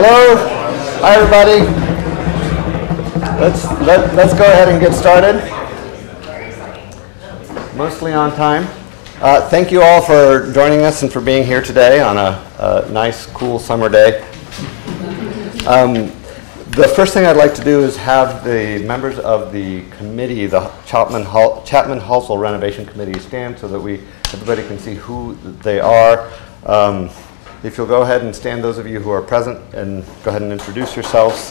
Hello. Hi, everybody. Let's go ahead and get started. Mostly on time. Thank you all for joining us and for being here today on a nice, cool summer day. The first thing I'd like to do is have the members of the committee, the Chapman Halsell Renovation Committee, stand so that everybody can see who they are. If you'll go ahead and stand, those of you who are present, and go ahead and introduce yourselves.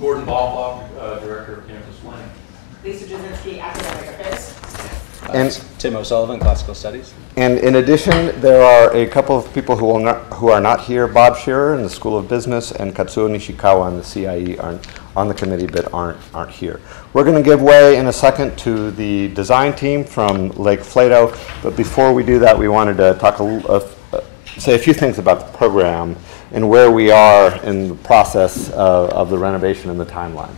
Gordon Ballblock, Director of Campus Planning. Lisa Jasinski, Academic Affairs. And Tim O'Sullivan, Classical Studies. And in addition, there are a couple of people who are not here. Bob Shearer in the School of Business and Katsuo Nishikawa in the CIE are on the committee but aren't here. We're going to give way in a second to the design team from Lake Flato, but before we do that, we wanted to say a few things about the program and where we are in the process of the renovation and the timeline.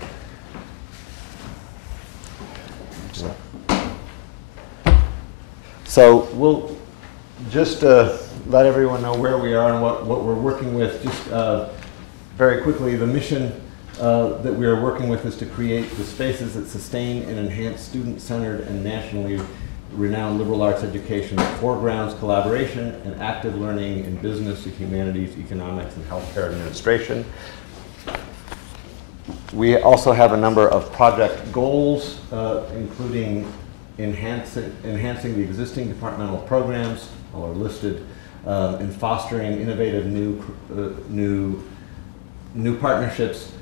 So we'll just let everyone know where we are and what we're working with. Just very quickly, the mission that we are working with is to create the spaces that sustain and enhance student-centered and nationally renowned liberal arts education that foregrounds collaboration and active learning in business, humanities, economics, and healthcare administration. We also have a number of project goals, including enhancing the existing departmental programs, all are listed, and fostering innovative new partnerships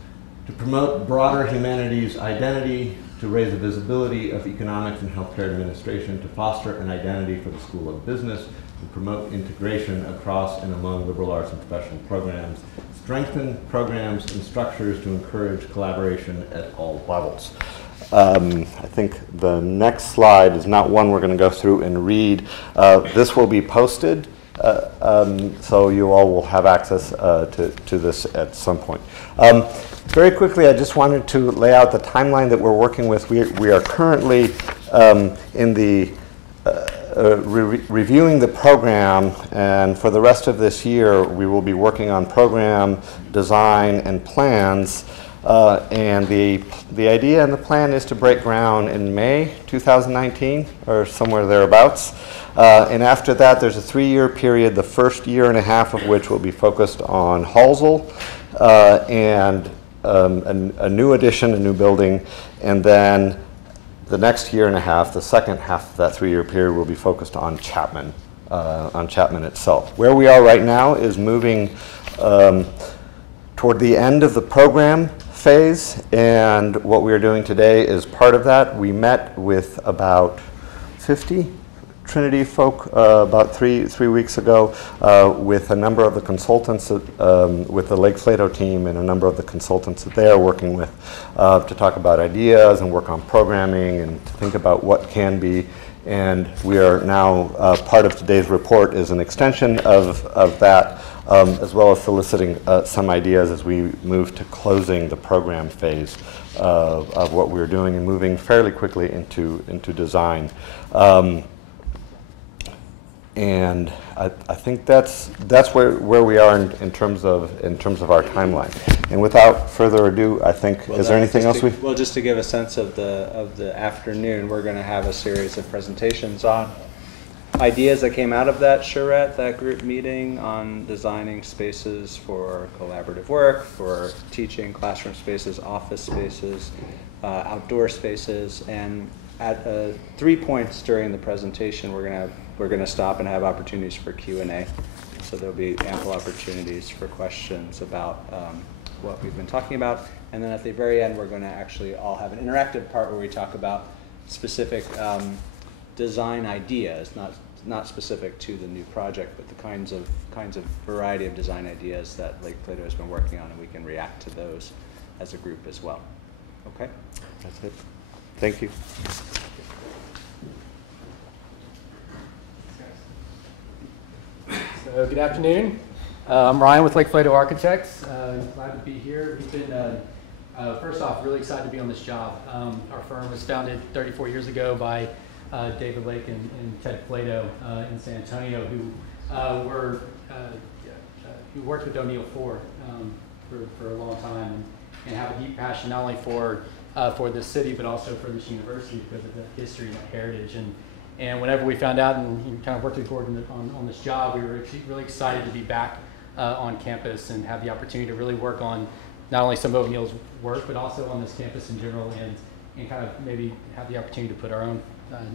to promote broader humanities identity, to raise the visibility of economics and healthcare administration, to foster an identity for the School of Business, and promote integration across and among liberal arts and professional programs, strengthen programs and structures to encourage collaboration at all levels. I think the next slide is not one we're going to go through and read. This will be posted, so you all will have access to this at some point. Very quickly, I just wanted to lay out the timeline that we're working with. We are currently in the reviewing the program, and for the rest of this year, we will be working on program design and plans. And the idea and the plan is to break ground in May 2019 or somewhere thereabouts. And after that, there's a 3-year period, the first year and a half of which will be focused on Halsell and a new addition, a new building. And then the next year and a half, the second half of that 3-year period, will be focused on Chapman itself. Where we are right now is moving toward the end of the program phase, and what we are doing today is part of that. We met with about 50 Trinity folk about three weeks ago with a number of the consultants with the Lake Flato team and a number of the consultants that they are working with to talk about ideas and work on programming and to think about what can be. And we are now, part of today's report is an extension of that, as well as soliciting some ideas as we move to closing the program phase of what we're doing and moving fairly quickly into design. And I think that's where we are in terms of our timeline. And without further ado, I think, is there anything else we? Well, just to give a sense of the afternoon, we're going to have a series of presentations on ideas that came out of that charrette, that group meeting, on designing spaces for collaborative work, for teaching, classroom spaces, office spaces, outdoor spaces, and at 3 points during the presentation, we're going to stop and have opportunities for Q&A. So there'll be ample opportunities for questions about what we've been talking about. And then at the very end, we're going to actually all have an interactive part where we talk about specific design ideas, not specific to the new project, but the kinds of variety of design ideas that Lake Flato has been working on, and we can react to those as a group as well. Okay? That's it. Thank you. So good afternoon. I'm Ryan with Lake Flato Architects. Glad to be here. We've been First off, really excited to be on this job. Our firm was founded 34 years ago by David Lake and Ted Plato in San Antonio, who worked with O'Neill Ford for a long time and have a deep passion not only for this city but also for this university because of the history and the heritage. And whenever we found out and kind of worked with Gordon on this job, we were really excited to be back on campus and have the opportunity to really work on not only some of O'Neill's work, but also on this campus in general, and kind of maybe have the opportunity to put our own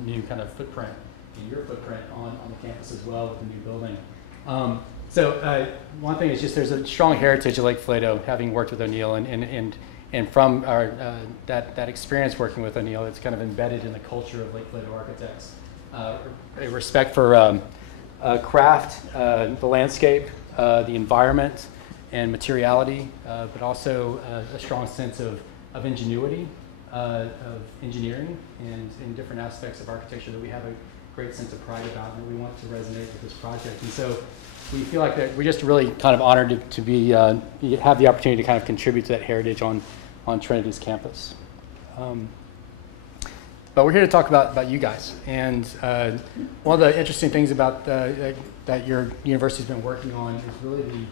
new kind of footprint and your footprint on the campus as well with the new building. So one thing is just there's a strong heritage of Lake Plato, having worked with O'Neill, and from our that experience working with O'Neill, it's kind of embedded in the culture of Lake Plato architects. A respect for craft, the landscape, the environment, and materiality, but also a strong sense of ingenuity, of engineering, and in different aspects of architecture that we have a great sense of pride about, and we want to resonate with this project. And so we feel like that we're just really kind of honored to be have the opportunity to kind of contribute to that heritage on Trinity's campus. But we're here to talk about you guys. And one of the interesting things about that your university's been working on is really the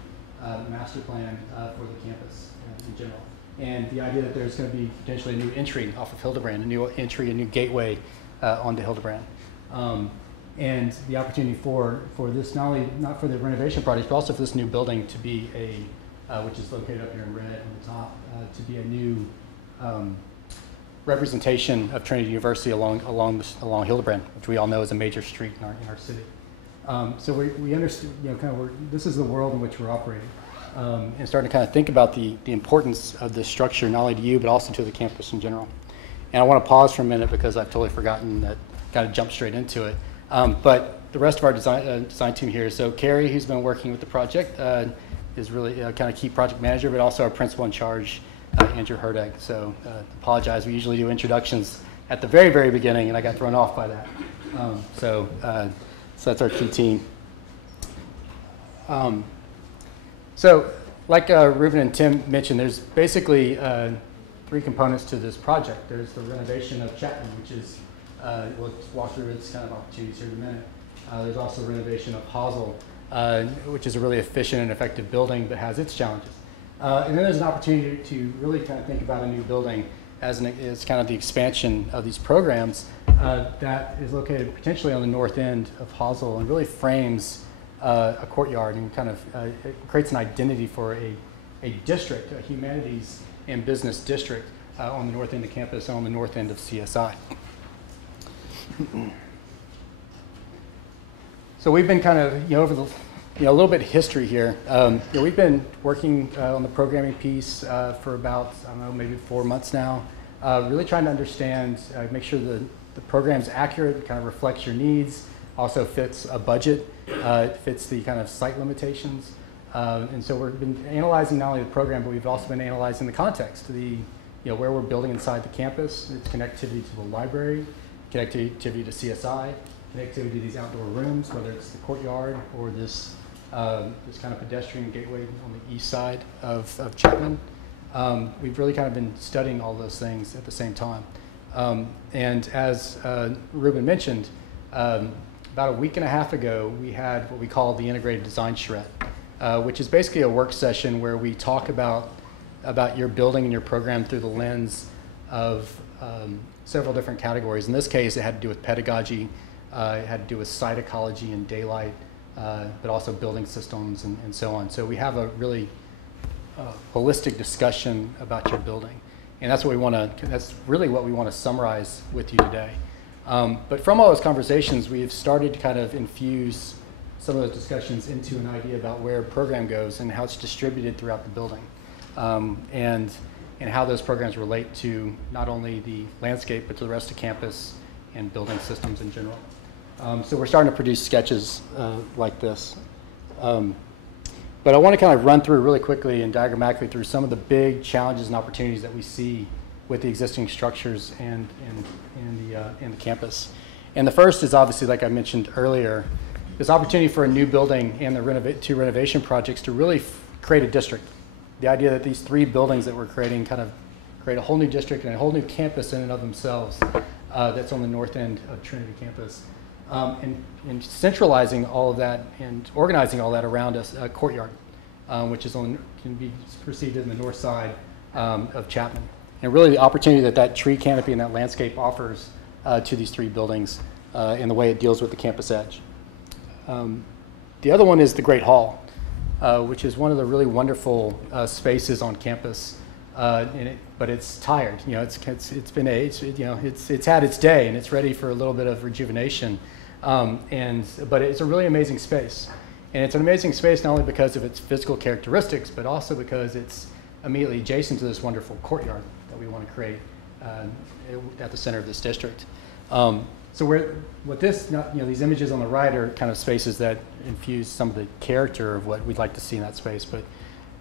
master plan for the campus in general. And the idea that there's going to be potentially a new entry off of Hildebrand, a new entry, a new gateway onto Hildebrand. And the opportunity for this, not for the renovation project, but also for this new building to be which is located up here in red on the top, to be a new representation of Trinity University along Hildebrand, which we all know is a major street in our city. So we understand, kind of this is the world in which we're operating, and starting to kind of think about the importance of this structure, not only to you, but also to the campus in general. And I want to pause for a minute because I've totally forgotten that, kind of jump straight into it. But the rest of our design team here, so Carrie, who's been working with the project, is really kind of key project manager, but also our principal in charge, Andrew Herdeg. So apologize, we usually do introductions at the very, very beginning, and I got thrown off by that. So that's our key team. So like Ruben and Tim mentioned, there's basically 3 components to this project. There's the renovation of Chapman, which is, we'll walk through its kind of opportunities here in a minute. There's also renovation of Halsell, which is a really efficient and effective building but has its challenges. And then there's an opportunity to really kind of think about a new building as kind of the expansion of these programs that is located potentially on the north end of Halsell and really frames a courtyard and kind of it creates an identity for a district, a humanities and business district on the north end of campus and on the north end of CSI. So we've been kind of, over the, a little bit of history here. We've been working on the programming piece for about, I don't know, maybe 4 months now, really trying to understand, make sure the program's accurate, kind of reflects your needs, also fits a budget, fits the kind of site limitations. And so we've been analyzing not only the program, but we've also been analyzing the context, where we're building inside the campus, its connectivity to the library, connectivity to CSI, connectivity to these outdoor rooms, whether it's the courtyard or this kind of pedestrian gateway on the east side of Chapman. We've really kind of been studying all those things at the same time. And as Ruben mentioned, about a week and a half ago, we had what we call the Integrated Design Charrette, which is basically a work session where we talk about your building and your program through the lens of several different categories. In this case, it had to do with pedagogy, it had to do with site ecology and daylight, but also building systems and so on. So we have a really holistic discussion about your building. And that's that's really what we want to summarize with you today. But from all those conversations, we've started to kind of infuse some of those discussions into an idea about where a program goes and how it's distributed throughout the building, and how those programs relate to not only the landscape, but to the rest of campus and building systems in general. So we're starting to produce sketches like this. But I want to kind of run through really quickly and diagrammatically through some of the big challenges and opportunities that we see with the existing structures and the campus. And the first is obviously, like I mentioned earlier, this opportunity for a new building and the 2 renovation projects to really create a district. The idea that these 3 buildings that we're creating kind of create a whole new district and a whole new campus in and of themselves that's on the north end of Trinity campus. And centralizing all of that and organizing all that around a courtyard, which is can be perceived in the north side of Chapman. And really the opportunity that tree canopy and that landscape offers to these three buildings in the way it deals with the campus edge. The other one is the Great Hall, which is one of the really wonderful spaces on campus. But it's tired. You know, it's been aged. It's had its day, and it's ready for a little bit of rejuvenation. But it's a really amazing space, and it's an amazing space not only because of its physical characteristics, but also because it's immediately adjacent to this wonderful courtyard that we want to create at the center of this district. So these images on the right are kind of spaces that infuse some of the character of what we'd like to see in that space. But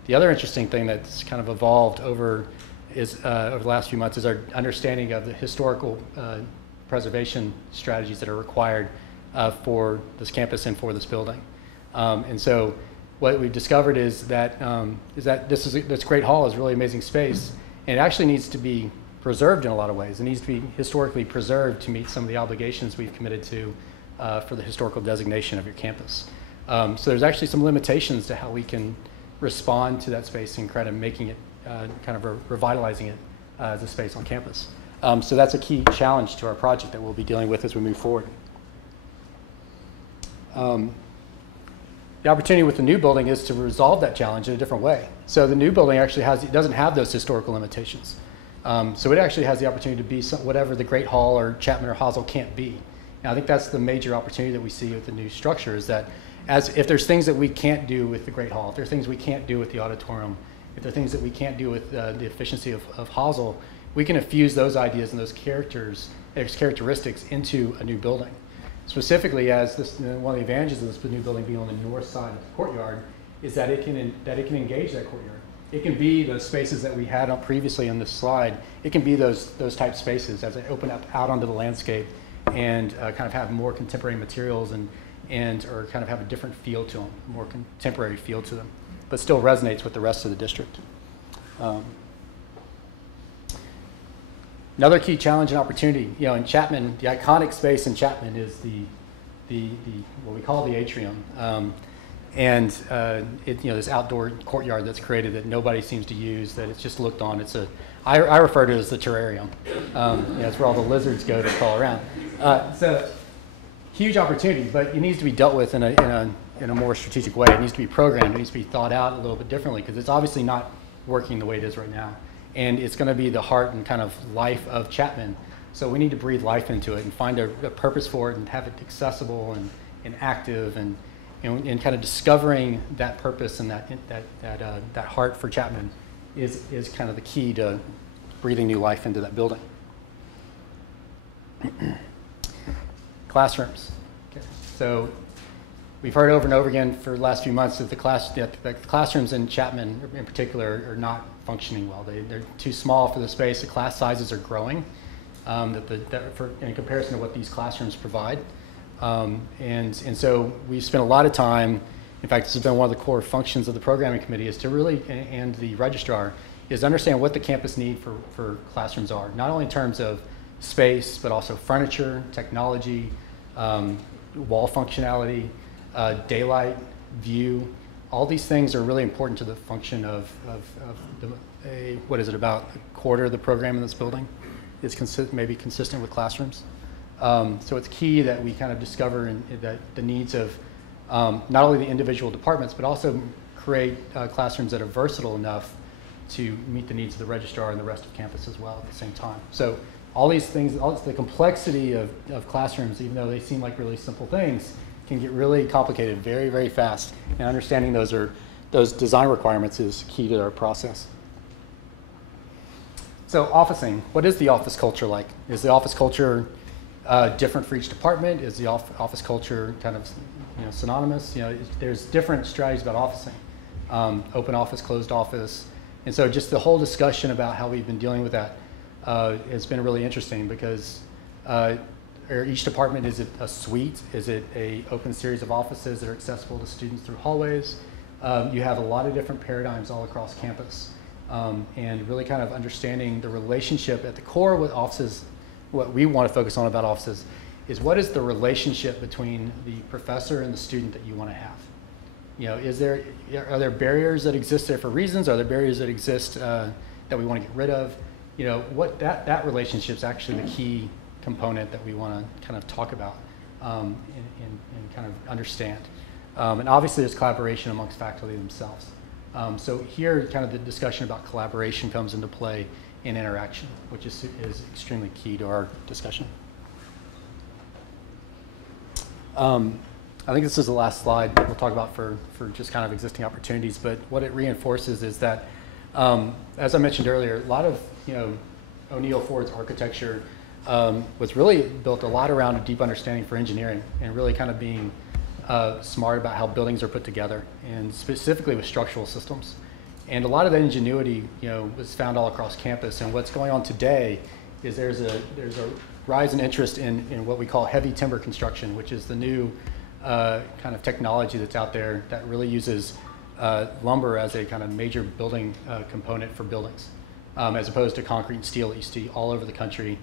the other interesting thing that's kind of evolved over the last few months is our understanding of the historical preservation strategies that are required for this campus and for this building. And so what we've discovered is that this Great Hall is a really amazing space, and it actually needs to be preserved in a lot of ways. It needs to be historically preserved to meet some of the obligations we've committed to for the historical designation of your campus. So there's actually some limitations to how we can respond to that space and kind of making it, revitalizing it as a space on campus. So that's a key challenge to our project that we'll be dealing with as we move forward. The opportunity with the new building is to resolve that challenge in a different way. So the new building actually doesn't have those historical limitations. So it actually has the opportunity to be whatever the Great Hall or Chapman or Halsell can't be. And I think that's the major opportunity that we see with the new structure, is that if there's things that we can't do with the Great Hall, if there's things we can't do with the auditorium, if there are things that we can't do with the efficiency of Halsell, we can infuse those ideas and those characteristics into a new building. Specifically, as one of the advantages of this new building being on the north side of the courtyard is that it can engage that courtyard. It can be those spaces that we had up previously on this slide. It can be those type spaces as they open up out onto the landscape and kind of have more contemporary materials or kind of have a different feel to them, a more contemporary feel to them, but still resonates with the rest of the district. Another key challenge and opportunity, in Chapman, the iconic space in Chapman is the what we call the atrium, this outdoor courtyard that's created that nobody seems to use, that it's just looked on. I refer to it as the terrarium. It's where all the lizards go to crawl around. So huge opportunity, but it needs to be dealt with in a more strategic way. It needs to be programmed. It needs to be thought out a little bit differently, because it's obviously not working the way it is right now. And it's going to be the heart and kind of life of Chapman. So we need to breathe life into it and find a purpose for it and have it accessible and active and kind of discovering that purpose and that heart for Chapman is kind of the key to breathing new life into that building. Classrooms. Okay. So we've heard over and over again for the last few months that the classrooms in Chapman in particular are not functioning well. They're too small for the space. The class sizes are growing in comparison to what these classrooms provide. And so we've spent a lot of time, in fact, this has been one of the core functions of the programming committee, is to really, and the registrar, is understand what the campus need for classrooms are, not only in terms of space, but also furniture, technology, wall functionality, daylight, view. All these things are really important to the function of about a quarter of the program in this building is maybe consistent with classrooms. So it's key that we kind of discover that the needs of not only the individual departments, but also create classrooms that are versatile enough to meet the needs of the registrar and the rest of campus as well at the same time. So all these things, the complexity of classrooms, even though they seem like really simple things, can get really complicated very, very fast. And understanding those design requirements is key to our process. So officing, what is the office culture like? Is the office culture different for each department? Is the office culture kind of synonymous? There's different strategies about officing, open office, closed office. And so just the whole discussion about how we've been dealing with that has been really interesting, because each department, is it a suite? Is it an open series of offices that are accessible to students through hallways? You have a lot of different paradigms all across campus. and really kind of understanding the relationship at the core with offices. What we want to focus on about offices is what is the relationship between the professor and the student that you want to have. You know, are there barriers that exist there for reasons? Are there barriers that exist that we want to get rid of? You know, what that relationship is actually the key component that we want to kind of talk about and kind of understand. And obviously there's collaboration amongst faculty themselves. So here kind of the discussion about collaboration comes into play in interaction, which is extremely key to our discussion. I think this is the last slide that we'll talk about for just kind of existing opportunities, but what it reinforces is that, as I mentioned earlier, a lot of, you know, O'Neill Ford's architecture was really built a lot around a deep understanding for engineering and really kind of being smart about how buildings are put together, and specifically with structural systems. And a lot of that ingenuity, you know, was found all across campus. And what's going on today is there's a rise in interest in what we call heavy timber construction, which is the new kind of technology that's out there that really uses lumber as a kind of major building component for buildings, as opposed to concrete and steel that you see all over the country.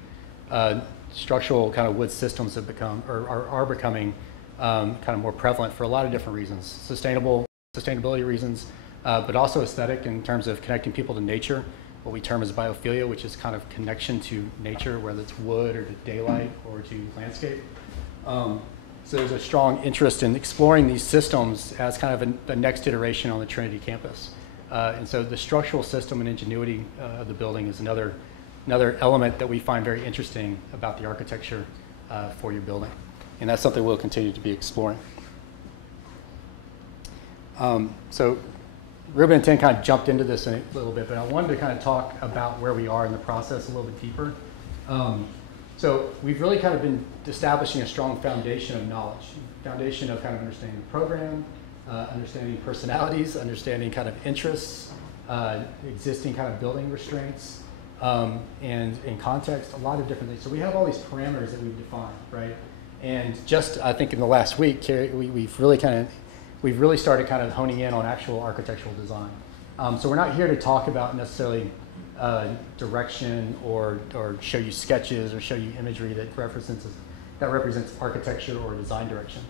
Structural kind of wood systems have become, or are becoming kind of more prevalent for a lot of different reasons. Sustainability reasons, but also aesthetic in terms of connecting people to nature, what we term as biophilia, which is kind of connection to nature, whether it's wood or to daylight or to landscape. So there's a strong interest in exploring these systems as kind of a next iteration on the Trinity campus. And so the structural system and ingenuity of the building is another element that we find very interesting about the architecture for your building. And that's something we'll continue to be exploring. So Ruben and Tim kind of jumped into this a little bit, but I wanted to kind of talk about where we are in the process a little bit deeper. So we've really kind of been establishing a strong foundation of knowledge, foundation of kind of understanding the program, understanding personalities, understanding kind of interests, existing kind of building restraints, and in context, a lot of different things. So we have all these parameters that we've defined, right? And just, I think in the last week, we've really started kind of honing in on actual architectural design. So we're not here to talk about necessarily direction or show you sketches or show you imagery that represents architecture or design direction.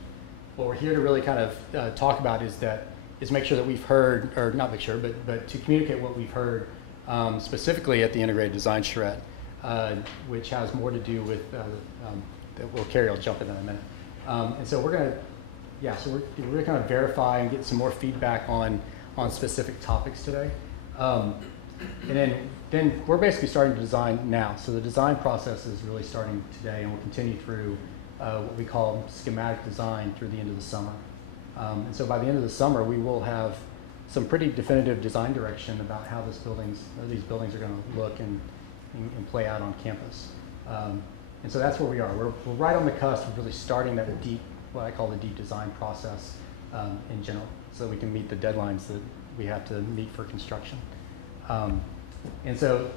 What we're here to really kind of talk about is make sure that we've heard, or not make sure, but to communicate what we've heard specifically at the Integrated Design Charrette, which has more to do with Carrie will jump in a minute. And so we're going to, so we're going to kind of verify and get some more feedback on specific topics today. And then we're basically starting to design now. So the design process is really starting today, and we'll continue through what we call schematic design through the end of the summer. And so by the end of the summer, we will have some pretty definitive design direction about how these buildings are going to look and play out on campus. And so that's where we are. We're right on the cusp of really starting that what I call the deep design process in general, so that we can meet the deadlines that we have to meet for construction. And so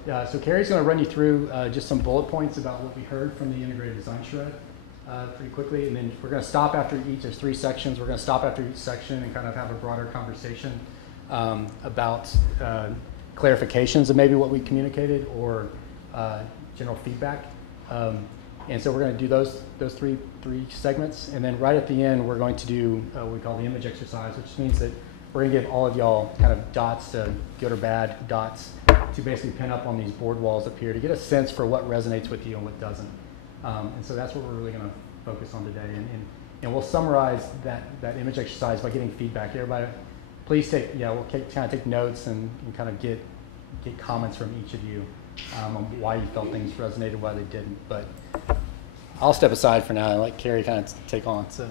Carrie's going to run you through just some bullet points about what we heard from the Integrated Design Charrette pretty quickly, and then we're going to stop after each. There's 3 sections. We're going to stop after each section and kind of have a broader conversation about clarifications of maybe what we communicated or general feedback. And so we're going to do those three segments, and then right at the end we're going to do what we call the image exercise, which means that we're going to give all of y'all kind of dots, good or bad dots, to basically pin up on these board walls up here to get a sense for what resonates with you and what doesn't. And so that's what we're really going to focus on today. And we'll summarize that image exercise by getting feedback. Everybody, please we'll kind of take notes and kind of get comments from each of you on why you felt things resonated, why they didn't. But I'll step aside for now and let Carrie kind of take on. So.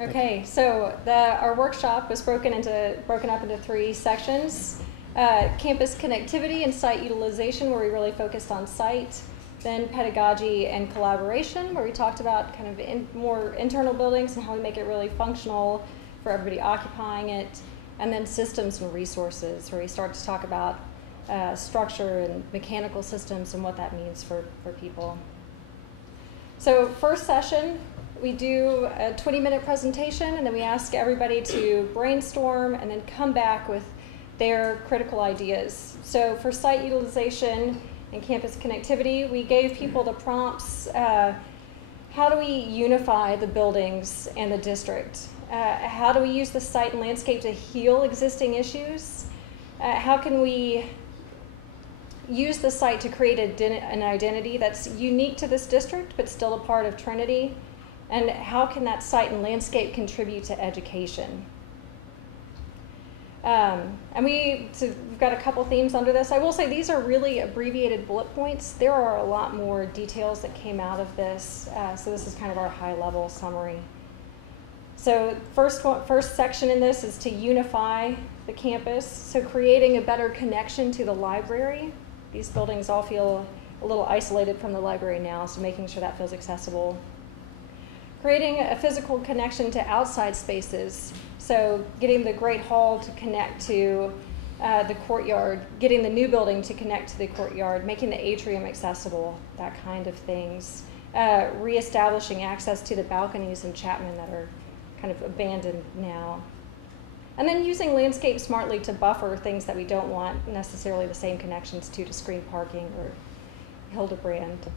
Okay, so our workshop was broken up into 3 sections. Campus connectivity and site utilization, where we really focused on site. Then pedagogy and collaboration, where we talked about kind of more internal buildings and how we make it really functional for everybody occupying it. And then systems and resources, where we start to talk about structure and mechanical systems and what that means for people. So first session, we do a 20-minute presentation, and then we ask everybody to brainstorm and then come back with their critical ideas. So for site utilization and campus connectivity, we gave people the prompts. How do we unify the buildings and the district? How do we use the site and landscape to heal existing issues? How can we use the site to create an identity that's unique to this district but still a part of Trinity? And how can that site and landscape contribute to education? And we've got a couple themes under this. I will say these are really abbreviated bullet points. There are a lot more details that came out of this, so this is kind of our high-level summary. So first section in this is to unify the campus, so creating a better connection to the library. These buildings all feel a little isolated from the library now, so making sure that feels accessible. Creating a physical connection to outside spaces, so getting the Great Hall to connect to the courtyard, getting the new building to connect to the courtyard, making the atrium accessible, that kind of things. Reestablishing access to the balconies in Chapman that are kind of abandoned now. And then using landscape smartly to buffer things that we don't want necessarily the same connections to screen parking or Hildebrand.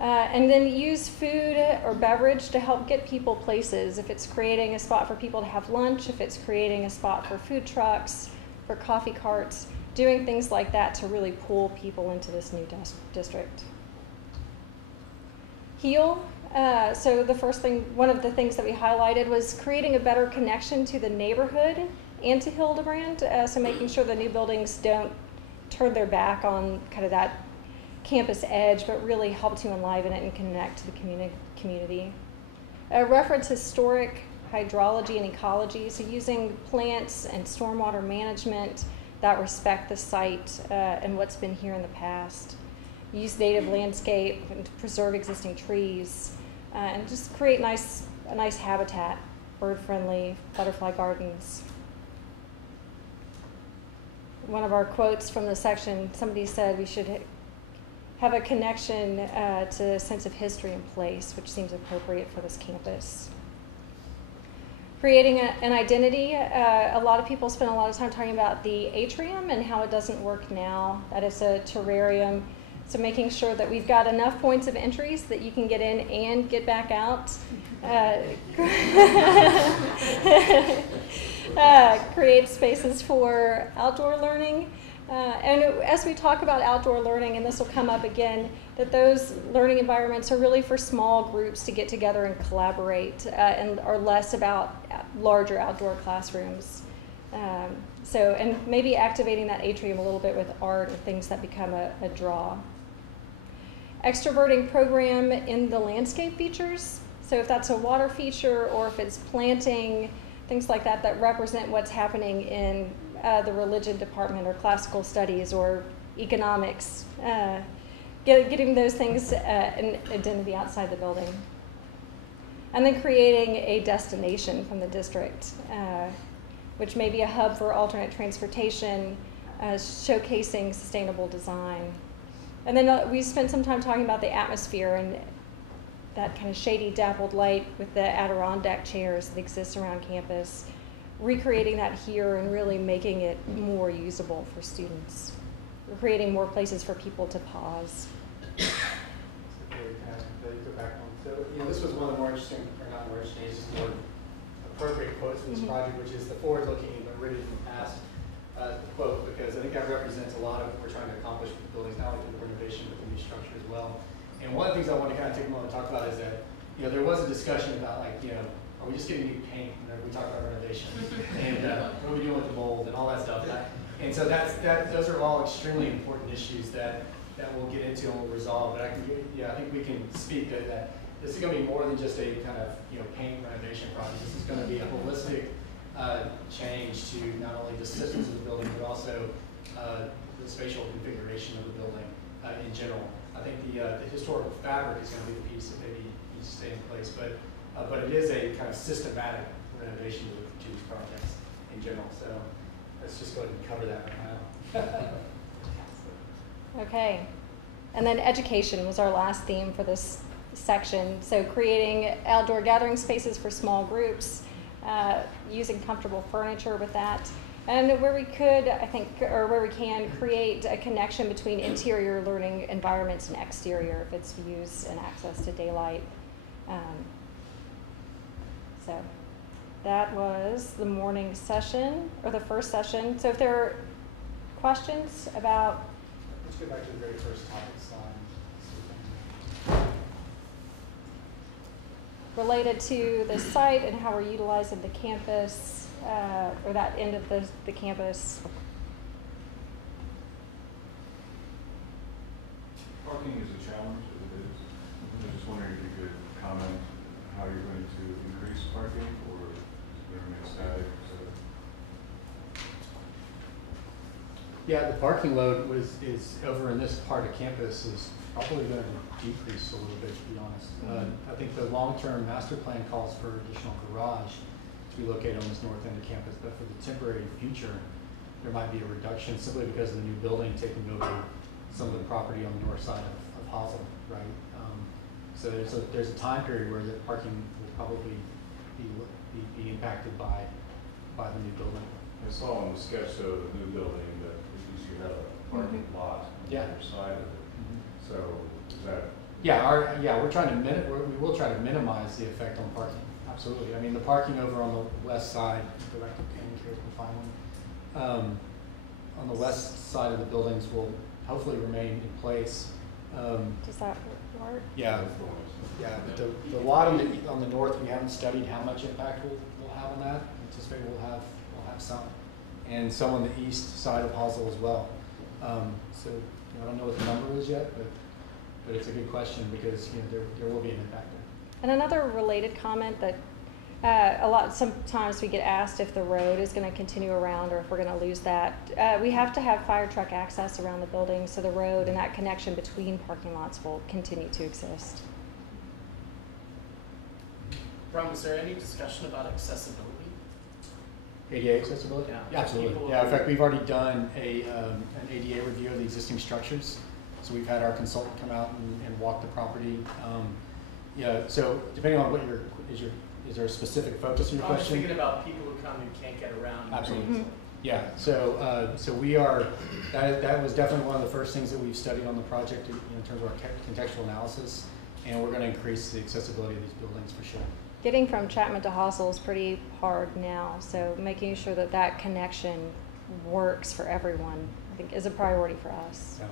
And then use food or beverage to help get people places. If it's creating a spot for people to have lunch, if it's creating a spot for food trucks, for coffee carts, doing things like that to really pull people into this new district. Heal. So the first thing, one of the things that we highlighted was creating a better connection to the neighborhood and to Hildebrand. So making sure the new buildings don't turn their back on kind of that campus edge, but really help to enliven it and connect to the community. Reference historic hydrology and ecology, so using plants and stormwater management that respect the site and what's been here in the past. Use native landscape and to preserve existing trees, and just create a nice habitat, bird-friendly, butterfly gardens. One of our quotes from the section, somebody said we should have a connection to a sense of history and place, which seems appropriate for this campus. Creating an identity. A lot of people spend a lot of time talking about the atrium and how it doesn't work now. That is a terrarium. So making sure that we've got enough points of entry so that you can get in and get back out. Create spaces for outdoor learning. And as we talk about outdoor learning, and this will come up again, that those learning environments are really for small groups to get together and collaborate and are less about larger outdoor classrooms. And maybe activating that atrium a little bit with art and things that become a draw. Extroverting program in the landscape features. So if that's a water feature or if it's planting, things like that that represent what's happening in the religion department or classical studies or economics. Getting those things an identity outside the building. And then creating a destination from the district, which may be a hub for alternate transportation, showcasing sustainable design. And then we spent some time talking about the atmosphere and that kind of shady, dappled light with the Adirondack chairs that exist around campus, recreating that here and really making it more usable for students. We're creating more places for people to pause. So, this was one of the more interesting, or not more interesting, it's just more appropriate quotes for this project, which is the forward-looking but rooted in the past quote, because I think that represents a lot of what we're trying to accomplish with the buildings, not only through the renovation, but the new structure as well. And one of the things I want to kind of take a moment to talk about is that, there was a discussion about, like, are we just getting new paint whenever we talk about renovation? And what are we doing with the mold and all that stuff? And so those are all extremely important issues that we'll get into and we'll resolve. But I think we can speak that this is going to be more than just a kind of paint renovation project. This is going to be a holistic change to not only the systems of the building, but also the spatial configuration of the building in general. I think the historical fabric is going to be the piece that maybe needs to stay in place, but it is a kind of systematic renovation to these projects in general. So let's just go ahead and cover that right now. Okay. And then education was our last theme for this section. So creating outdoor gathering spaces for small groups, using comfortable furniture with that, And where we could, I think, or where we can create a connection between interior learning environments and exterior if it's views and access to daylight. So that was the morning session, or the first session. So if there are questions about... Let's go back to the very first topic slide. Related to the site and how we're utilizing the campus, or that end of the campus. Parking is a challenge, as it is. I was just wondering if you could comment how you're going to increase parking, or is it going to remain static? Yeah, the parking load is over in this part of campus is probably going to decrease a little bit, to be honest. I think the long-term master plan calls for additional garage to be located on this north end of campus, but for the temporary future, there might be a reduction simply because of the new building taking over some of the property on the north side of Halsell, right? So there's a time period where the parking will probably be impacted by the new building. I saw on the sketch of the new building that at least you have a parking lot on the other side of it. So is that? Yeah, we're trying to we will try to minimize the effect on parking. Absolutely. I mean, the parking over on the west side. Go back to the page here and find one. On the west side of the buildings will hopefully remain in place. Does that work? Yeah, but the lot on the north, we haven't studied how much impact we'll have on that. Anticipate we'll have some, and some on the east side of Halsell as well. So I don't know what the number is yet, but it's a good question because there will be an impact there. And another related comment that sometimes we get asked if the road is going to continue around or if we're going to lose that. We have to have fire truck access around the building, so the road and that connection between parking lots will continue to exist. Ron, was there any discussion about accessibility? ADA accessibility? Yeah. Absolutely. Yeah, in fact, we've already done an ADA review of the existing structures. So we've had our consultant come out and walk the property. So depending on what is there a specific focus in your I was question? thinking about people who come and can't get around. Absolutely. Mm-hmm. Yeah, so we are, that was definitely one of the first things that we've studied on the project in terms of our contextual analysis, and we're going to increase the accessibility of these buildings for sure. Getting from Chapman to Halsell is pretty hard now, so making sure that that connection works for everyone, I think, is a priority for us. Yeah.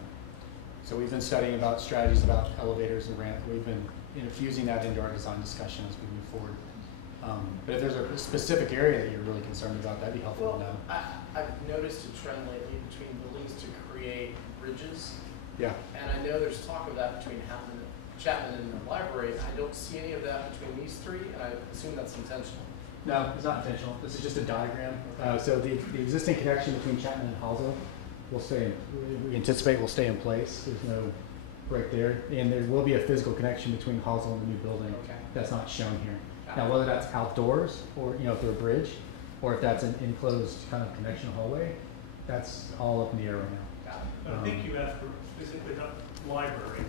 So we've been studying about strategies about elevators and ramp. We've been infusing that into our design discussion as we move forward. But if there's a specific area that you're really concerned about, that'd be helpful to know. I've noticed a trend lately between buildings to create bridges. Yeah. And I know there's talk of that between Chapman and the library. I don't see any of that between these three, and I assume that's intentional. No, it's not intentional. This is just a diagram. So the existing connection between Chapman and Halsell will stay. We anticipate will stay in place. There's no break there, and there will be a physical connection between Halsell and the new building. Okay. That's not shown here. Now, whether that's outdoors or through a bridge, or if that's an enclosed kind of connection hallway, that's all up in the air right now. I think you asked for specifically about the library,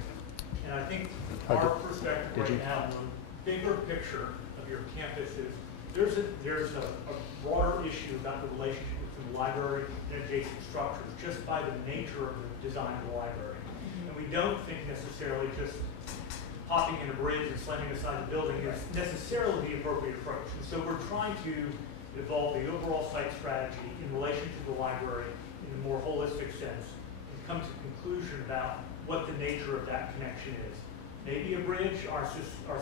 and I think our perspective right now, the bigger picture of your campus is there's a broader issue about the relationship between the library and adjacent structures just by the nature of the design of the library. And we don't think necessarily just popping in a bridge and slamming aside the building is necessarily the appropriate approach. And so we're trying to evolve the overall site strategy in relation to the library in a more holistic sense and come to a conclusion about what the nature of that connection is. Maybe a bridge, our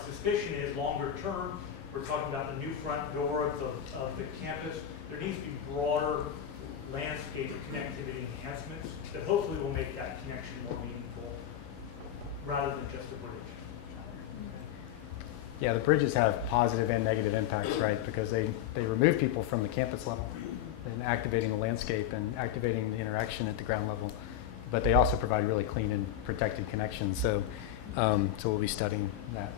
suspicion is longer term, we're talking about the new front door of the campus. There needs to be broader landscape connectivity enhancements that hopefully will make that connection more meaningful rather than just a bridge. Yeah, the bridges have positive and negative impacts, right? Because they remove people from the campus level and activating the landscape and activating the interaction at the ground level. But they also provide really clean and protected connections. So we'll be studying that.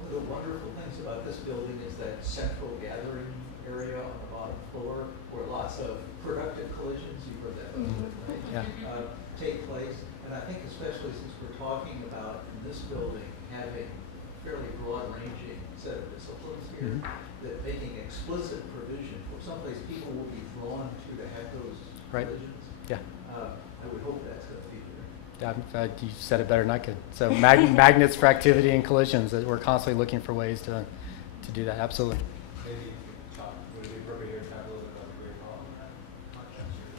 One of the wonderful things about this building is that central gathering area on the bottom floor where lots of productive collisions, you've heard that before, right? Yeah. Take place. And I think especially since we're talking about in this building having fairly broad-ranging set of disciplines here, that making explicit provision for someplace people will be drawn to have those Right. collisions. Yeah. I would hope that's going to be there. Yeah, you said it better than I could. So magnets for activity and collisions, that we're constantly looking for ways to do that. Absolutely. Maybe would it be appropriate here to talk a little bit about the Great Hall?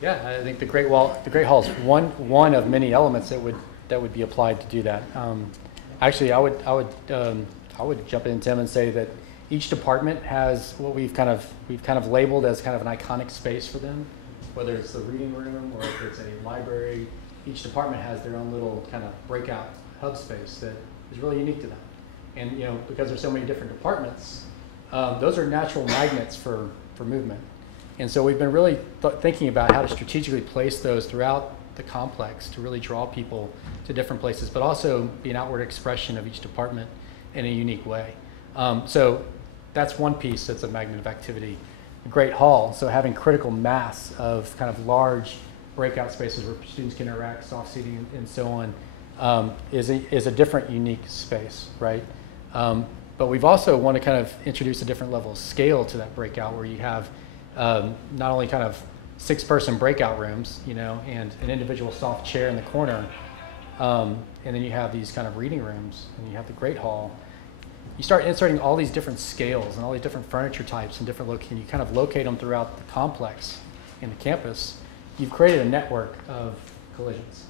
Yeah, I think the Great Hall is one of many elements that would be applied to do that. Actually, I would jump in, Tim, and say that each department has what we've kind of labeled as kind of an iconic space for them, whether it's the reading room or if it's a library. Each department has their own little kind of breakout hub space that is really unique to them. And because there's so many different departments, those are natural magnets for movement. And so we've been really thinking about how to strategically place those throughout the complex to really draw people to different places, but also be an outward expression of each department in a unique way. So that's one piece that's a magnet of activity. The Great Hall, so having critical mass of kind of large breakout spaces where students can interact, soft seating and so on, is a different, unique space, right? But we've also want to kind of introduce a different level of scale to that breakout, where you have not only kind of 6-person breakout rooms, and an individual soft chair in the corner, and then you have these kind of reading rooms, and you have the Great Hall. You start inserting all these different scales and all these different furniture types and different locations. You kind of locate them throughout the complex in the campus. You've created a network of collisions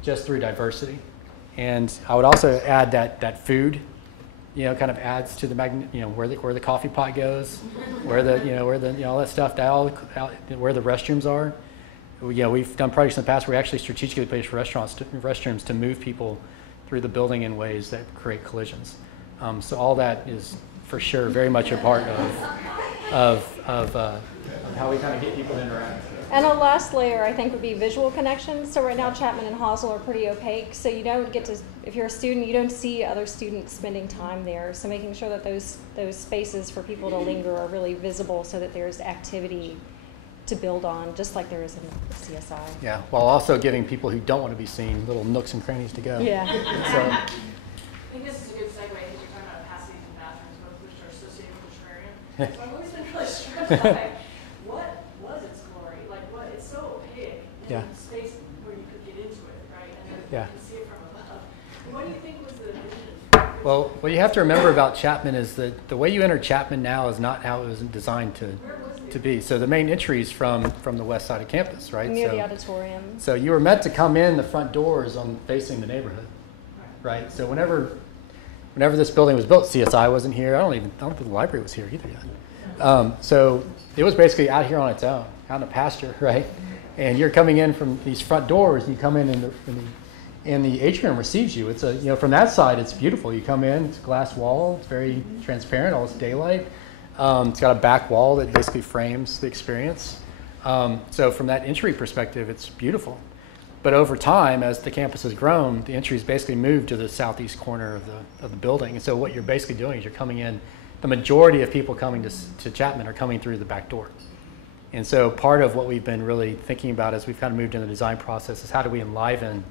just through diversity. And I would also add that food, kind of adds to the magnet, where the coffee pot goes, where all that stuff, where the restrooms are. We've done projects in the past where we actually strategically place restrooms to move people through the building in ways that create collisions. So all that is for sure very much a part of how we kind of get people to interact. And a last layer, I think, would be visual connections. So right now, Chapman and Halsell are pretty opaque, so you don't get to, if you're a student, you don't see other students spending time there. So making sure that those spaces for people to linger are really visible, so that there's activity to build on, just like there is in CSI. Yeah, while also giving people who don't want to be seen little nooks and crannies to go. Yeah. So, I think this is a good segue, because you're talking about capacities and bathrooms, both of which are associated with the terrarium. So I've always been really struck by what was its glory. Like, it's so opaque in Yeah. space where you could get into it, right? And then Yeah. you can see it from above. What do you think was the vision? well, what you have to remember about Chapman is that the way you enter Chapman now is not how it was designed to be. So the main entry is from the west side of campus, right? Near the auditorium. So you were meant to come in the front doors on facing the neighborhood, right? So whenever this building was built, CSI wasn't here. I don't think the library was here either yet. So it was basically out here on its own, out in the pasture, right? And you're coming in from these front doors, and you come in and the atrium receives you. It's from that side, it's beautiful. You come in, it's a glass wall, it's very transparent, all this daylight. It's got a back wall that basically frames the experience. So from that entry perspective, it's beautiful. But over time, as the campus has grown, the entry's basically moved to the southeast corner of the building. And so what you're basically doing is you're coming in, the majority of people coming to Chapman are coming through the back door. And so part of what we've been really thinking about as we've kind of moved in the design process is how do we enliven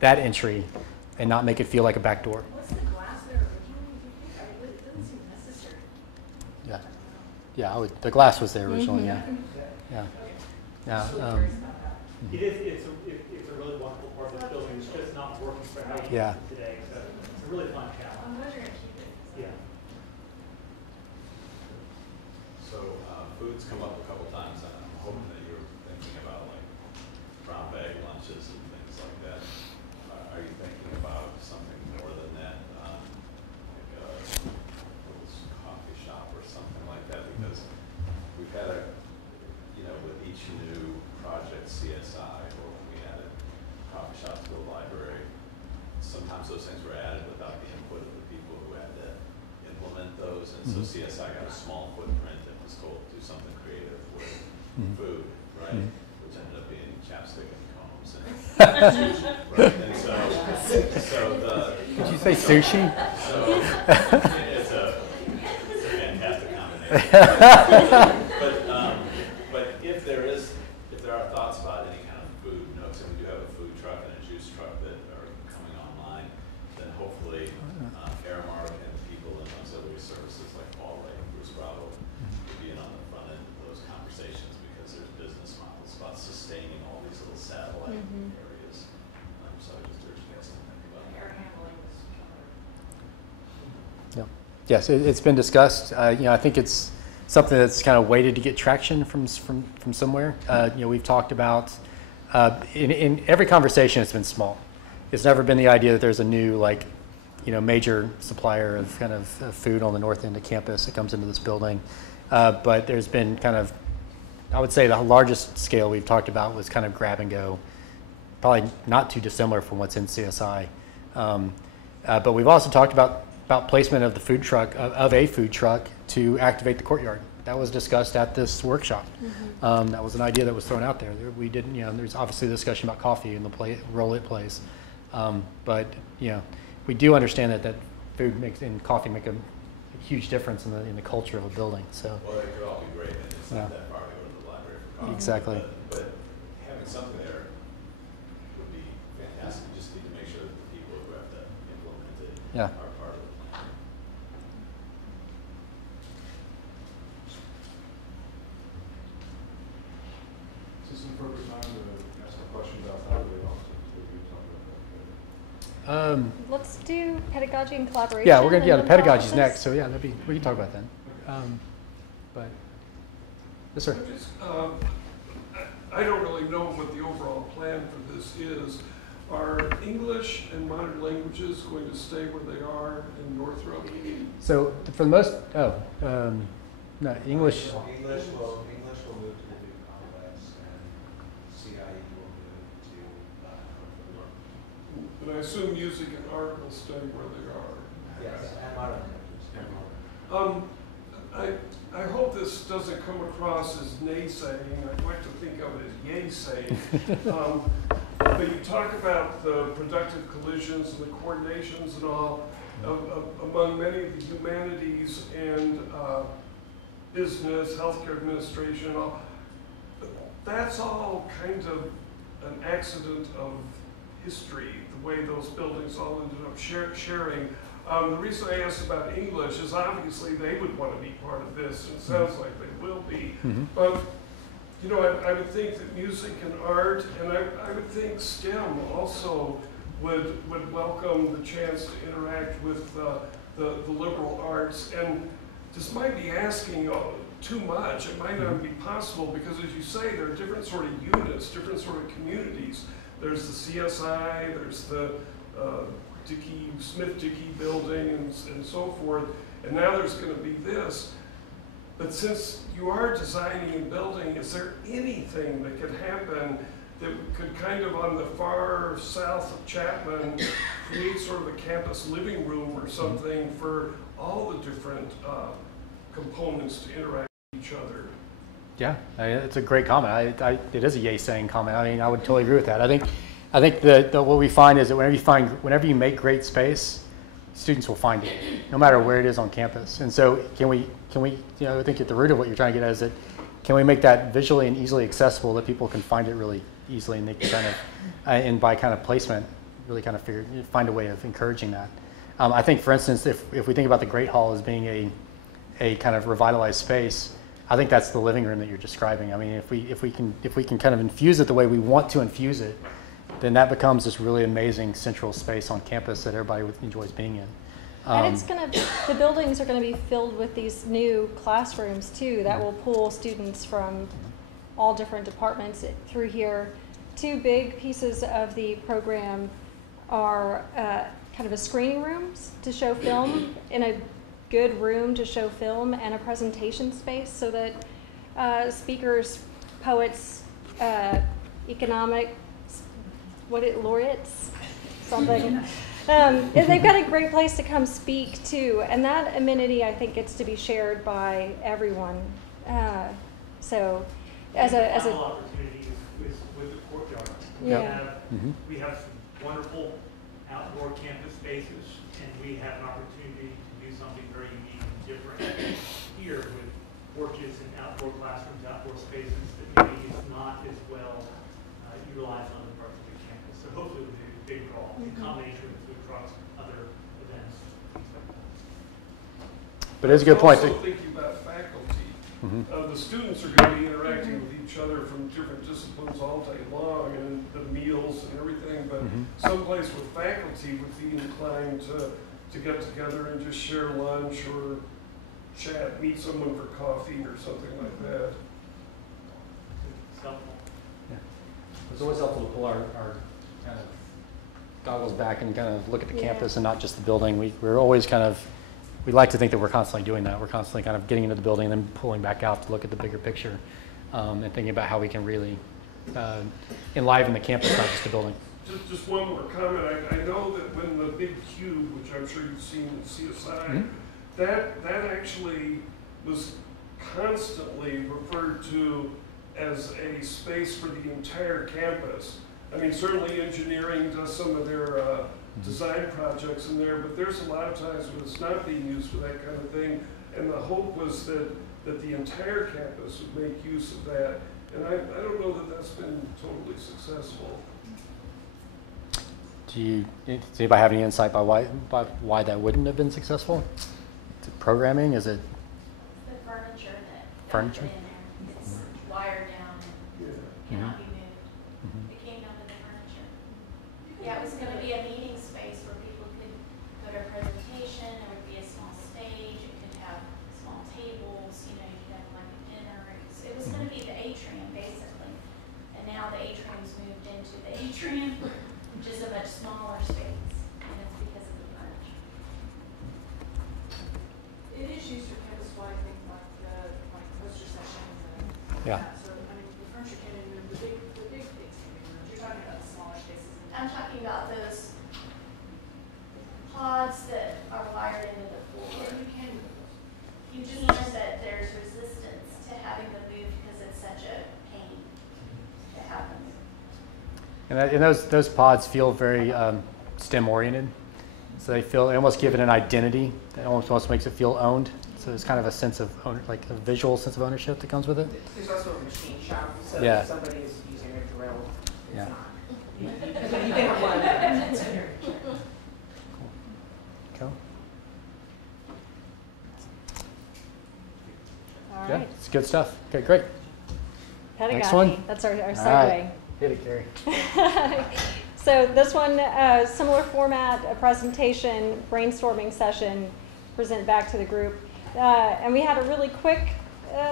that entry and not make it feel like a back door. What's the glass there originally? I mean, it doesn't seem necessary. Yeah. Yeah, the glass was there originally, yeah. Yeah. Yeah. It's a really wonderful part of the building. It's just not working for how you Yeah. use it today. So it's a really fun challenge. I'm glad you're gonna keep it. Yeah. So food's come up a couple times, and I'm hoping that you're thinking about like brown bag lunches and things like that. Are you thinking about something more than that, like a little coffee shop or something like that? Because we've had with each new project, CSI, or when we added coffee shops to the library, sometimes those things were added without the input of the people who had to implement those, and so CSI got a small footprint and was told to do something creative with food, right? Which ended up being chapstick and combs. And, right? And so Did you say sushi? So it's a fantastic combination. But if there are thoughts about any kind of food nooks, and we do have a food truck and a juice truck that are coming online, then hopefully Aramark and people Yes, it's been discussed. I think it's something that's kind of waited to get traction from somewhere. We've talked about in every conversation, it's been small. It's never been the idea that there's a new major supplier of kind of food on the north end of campus that comes into this building. But there's been kind of, I would say the largest scale we've talked about was kind of grab and go, probably not too dissimilar from what's in CSI. But we've also talked about placement of the food truck, of a food truck to activate the courtyard. That was discussed at this workshop. That was an idea that was thrown out there. We didn't, there's obviously a discussion about coffee and the role it plays. But we do understand that food and coffee make a huge difference in the culture of a building. So. Well, it could all be great, and it's not that far to go to the library for coffee. Exactly. But having something there would be fantastic. You just need to make sure that the people who have to implement it are part of it. Is this an appropriate time to ask a question about faculty officers? Let's do pedagogy and collaboration. Yeah, we're gonna. Yeah, the pedagogy's process. next. So yeah, we can talk about that. But yes, sir. I don't really know what the overall plan for this is. Are English and modern languages going to stay where they are in Northrop? So for the most, no, English. English will move to the new complex, and CIE will move to Northrop. But I assume music and art will stay where they are. Yes, and modern languages. I hope this doesn't come across as naysaying. I'd like to think of it as yay-saying. But you talk about the productive collisions and the coordinations and all among many of the humanities and business, healthcare administration, and all. That's all kind of an accident of history, the way those buildings all ended up sharing. The reason I asked about English is obviously they would want to be part of this, and it sounds like they will be. But I would think that music and art, and I would think STEM also would welcome the chance to interact with the liberal arts. And this might be asking too much. It might not be possible because, as you say, there are different sort of units, different sort of communities. There's the CSI, there's the Smith-Dickey building and so forth, and now there's going to be this. But since you are designing and building, is there anything that could happen that could kind of on the far south of Chapman create sort of a campus living room or something for all the different components to interact with each other? Yeah, it's a great comment. It is a yay-saying comment. I mean, I would totally agree with that. I think that what we find is that whenever you make great space, students will find it, no matter where it is on campus. And so, can we? I think at the root of what you're trying to get at is that can we make that visually and easily accessible that people can find it really easily, and they can kind of, and by kind of placement, really kind of find a way of encouraging that. I think, for instance, if we think about the Great Hall as being a kind of revitalized space, I think that's the living room that you're describing. I mean, if we can kind of infuse it the way we want to infuse it, then that becomes this really amazing central space on campus that everybody enjoys being in. And the buildings are going to be filled with these new classrooms too that will pull students from all different departments through here. Two big pieces of the program are kind of a screening rooms to show film in a good room to show film, and a presentation space so that speakers, poets, economic laureates, something. They've got a great place to come speak too, and that amenity I think gets to be shared by everyone. So, as a opportunity is with the courtyard. Yeah. We have some wonderful outdoor campus spaces, and we have an opportunity to do something very unique and different here with porches and outdoor classrooms, outdoor spaces that maybe is not as well utilized on the parts of the campus. So hopefully we'll do a big draw in combination with food trucks, other events, things like that. But it's a good point. Also thinking about faculty, the students are going to be interacting with each other from different disciplines all day long, and the meals and everything. But someplace with faculty would be inclined to to get together and just share lunch or chat, meet someone for coffee or something like that. It's helpful. Yeah. It's always helpful to pull our kind of goggles back and kind of look at the campus and not just the building. We're always kind of, we like to think that we're constantly doing that. We're constantly kind of getting into the building and then pulling back out to look at the bigger picture and thinking about how we can really enliven the campus, not just the building. Just one more comment. I know that when the big cube, which I'm sure you've seen at CSI, that actually was constantly referred to as a space for the entire campus. I mean, certainly engineering does some of their design projects in there, but there's a lot of times when it's not being used for that kind of thing. And the hope was that the entire campus would make use of that. And I don't know that that's been totally successful. Does anybody have any insight by why that wouldn't have been successful? Is it programming? Is it the furniture that furniture? in there? It's wired down and cannot be moved. It came down to the furniture. Yeah, it was going to be a meeting space where people could go to a presentation. There would be a small stage. It could have small tables. You know, you could have like a dinner. It was going to be the atrium basically, and now the atrium's moved into the atrium, which is a much smaller space, and it's because of the furniture. It is used for campus-wide things like poster sessions and so, I mean, the furniture can be moved, the big things can be moved. You're talking about the smaller spaces. I'm talking about those pods that are wired into the floor. Yeah, you can move those. You just know that there's resistance to having them move because it's such a pain to have them move. And those pods feel very STEM oriented. So they almost give it an identity that almost makes it feel owned. So there's kind of a sense of like a visual sense of ownership that comes with it. There's also a machine shop, so Yeah. if somebody is using a drill, it's Yeah. not. You can have one of them. Cool. All Yeah, right. it's good stuff. Okay, great. Pedagogy. Next one. That's our All segue. right. Hit it, Carrie. So this one, similar format, a presentation, brainstorming session, present back to the group. And we had a really quick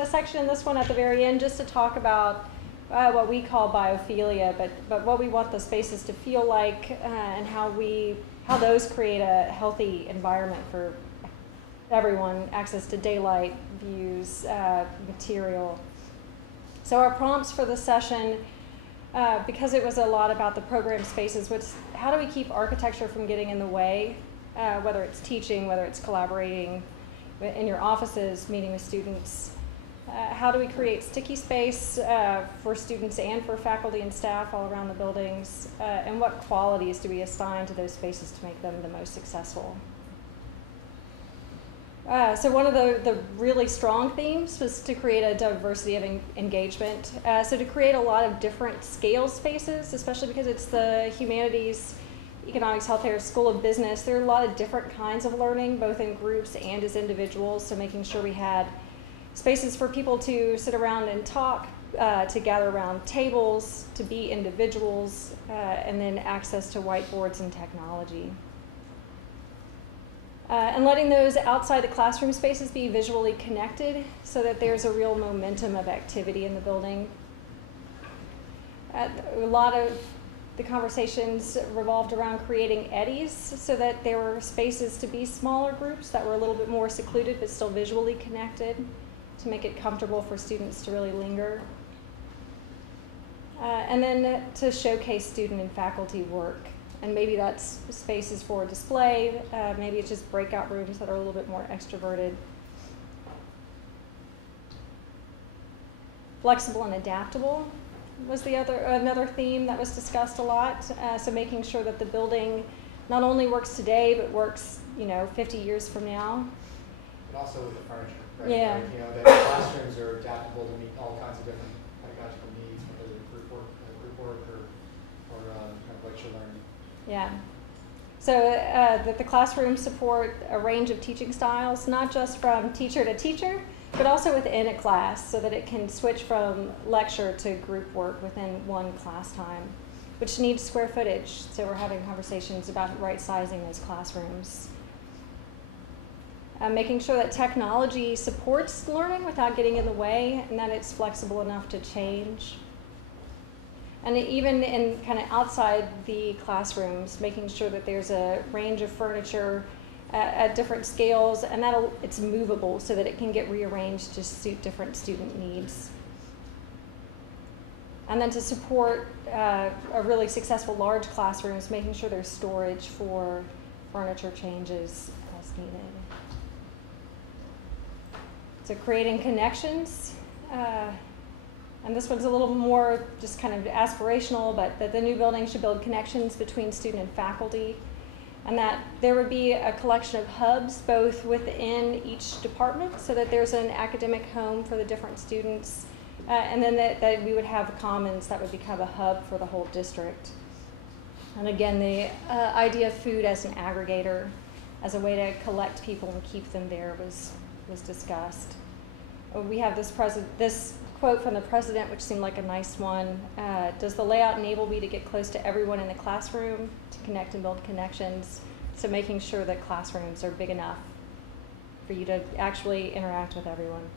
section in this one at the very end just to talk about what we call biophilia, but what we want the spaces to feel like and how those create a healthy environment for everyone, access to daylight, views, material. So our prompts for the session, because it was a lot about the program spaces, how do we keep architecture from getting in the way, whether it's teaching, whether it's collaborating in your offices, meeting with students. How do we create sticky space for students and for faculty and staff all around the buildings? And what qualities do we assign to those spaces to make them the most successful? So one of the really strong themes was to create a diversity of engagement. So to create a lot of different scale spaces, especially because it's the humanities, economics, healthcare, school of business, there are a lot of different kinds of learning, both in groups and as individuals. So making sure we had spaces for people to sit around and talk, to gather around tables, to be individuals, and then access to whiteboards and technology. And letting those outside the classroom spaces be visually connected so that there's a real momentum of activity in the building. A lot of the conversations revolved around creating eddies so that there were spaces to be smaller groups that were a little bit more secluded but still visually connected to make it comfortable for students to really linger. And then to showcase student and faculty work. And maybe that's spaces for display, maybe it's just breakout rooms that are a little bit more extroverted. Flexible and adaptable was another theme that was discussed a lot. So making sure that the building not only works today, but works, 50 years from now. And also with the furniture, right? Yeah. Like, the classrooms are adaptable to meet all kinds of different pedagogical needs, whether they're group work or kind of lecture learning. Yeah. So that the classrooms support a range of teaching styles, not just from teacher to teacher, but also within a class so that it can switch from lecture to group work within one class time, which needs square footage. So we're having conversations about right sizing those classrooms. Making sure that technology supports learning without getting in the way, and that it's flexible enough to change. And even in kind of outside the classrooms, making sure that there's a range of furniture at different scales, and that it's movable so that it can get rearranged to suit different student needs. And then to support a really successful large classrooms, making sure there's storage for furniture changes as needed. So creating connections, and this one's a little more just kind of aspirational, but that the new building should build connections between student and faculty, and that there would be a collection of hubs both within each department so that there's an academic home for the different students, and then that we would have commons that would become a hub for the whole district. And again, the idea of food as an aggregator, as a way to collect people and keep them there was discussed. We have this quote from the president, which seemed like a nice one. Does the layout enable me to get close to everyone in the classroom, to connect and build connections? So making sure that classrooms are big enough for you to actually interact with everyone.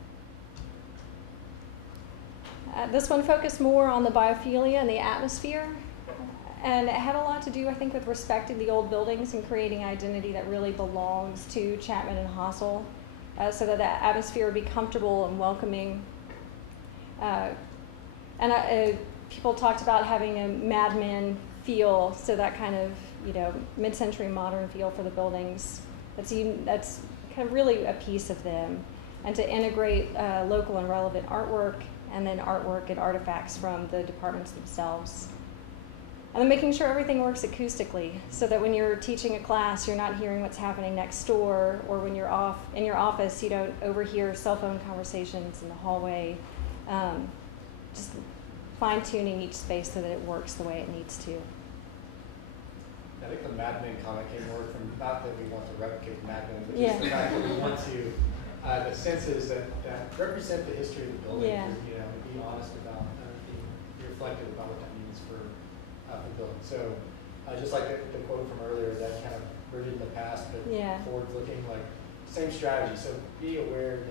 This one focused more on the biophilia and the atmosphere. And it had a lot to do, I think, with respecting the old buildings and creating identity that really belongs to Chapman and Halsell, so that the atmosphere would be comfortable and welcoming. People talked about having a Mad Men feel, so that kind of, mid-century modern feel for the buildings. That's kind of really a piece of them, and to integrate local and relevant artwork, and then artwork and artifacts from the departments themselves. And then making sure everything works acoustically, so that when you're teaching a class, you're not hearing what's happening next door, or when you're off in your office, you don't overhear cell phone conversations in the hallway. Just fine-tuning each space so that it works the way it needs to. I think the Mad Men comment came more from, not that we want to replicate Mad Men, but just the fact that we want to, the senses that represent the history of the building, and be honest about, be reflective about what that means for the building. So just like the quote from earlier, that kind of rooted in the past, but forward-looking, like same strategy. So be aware that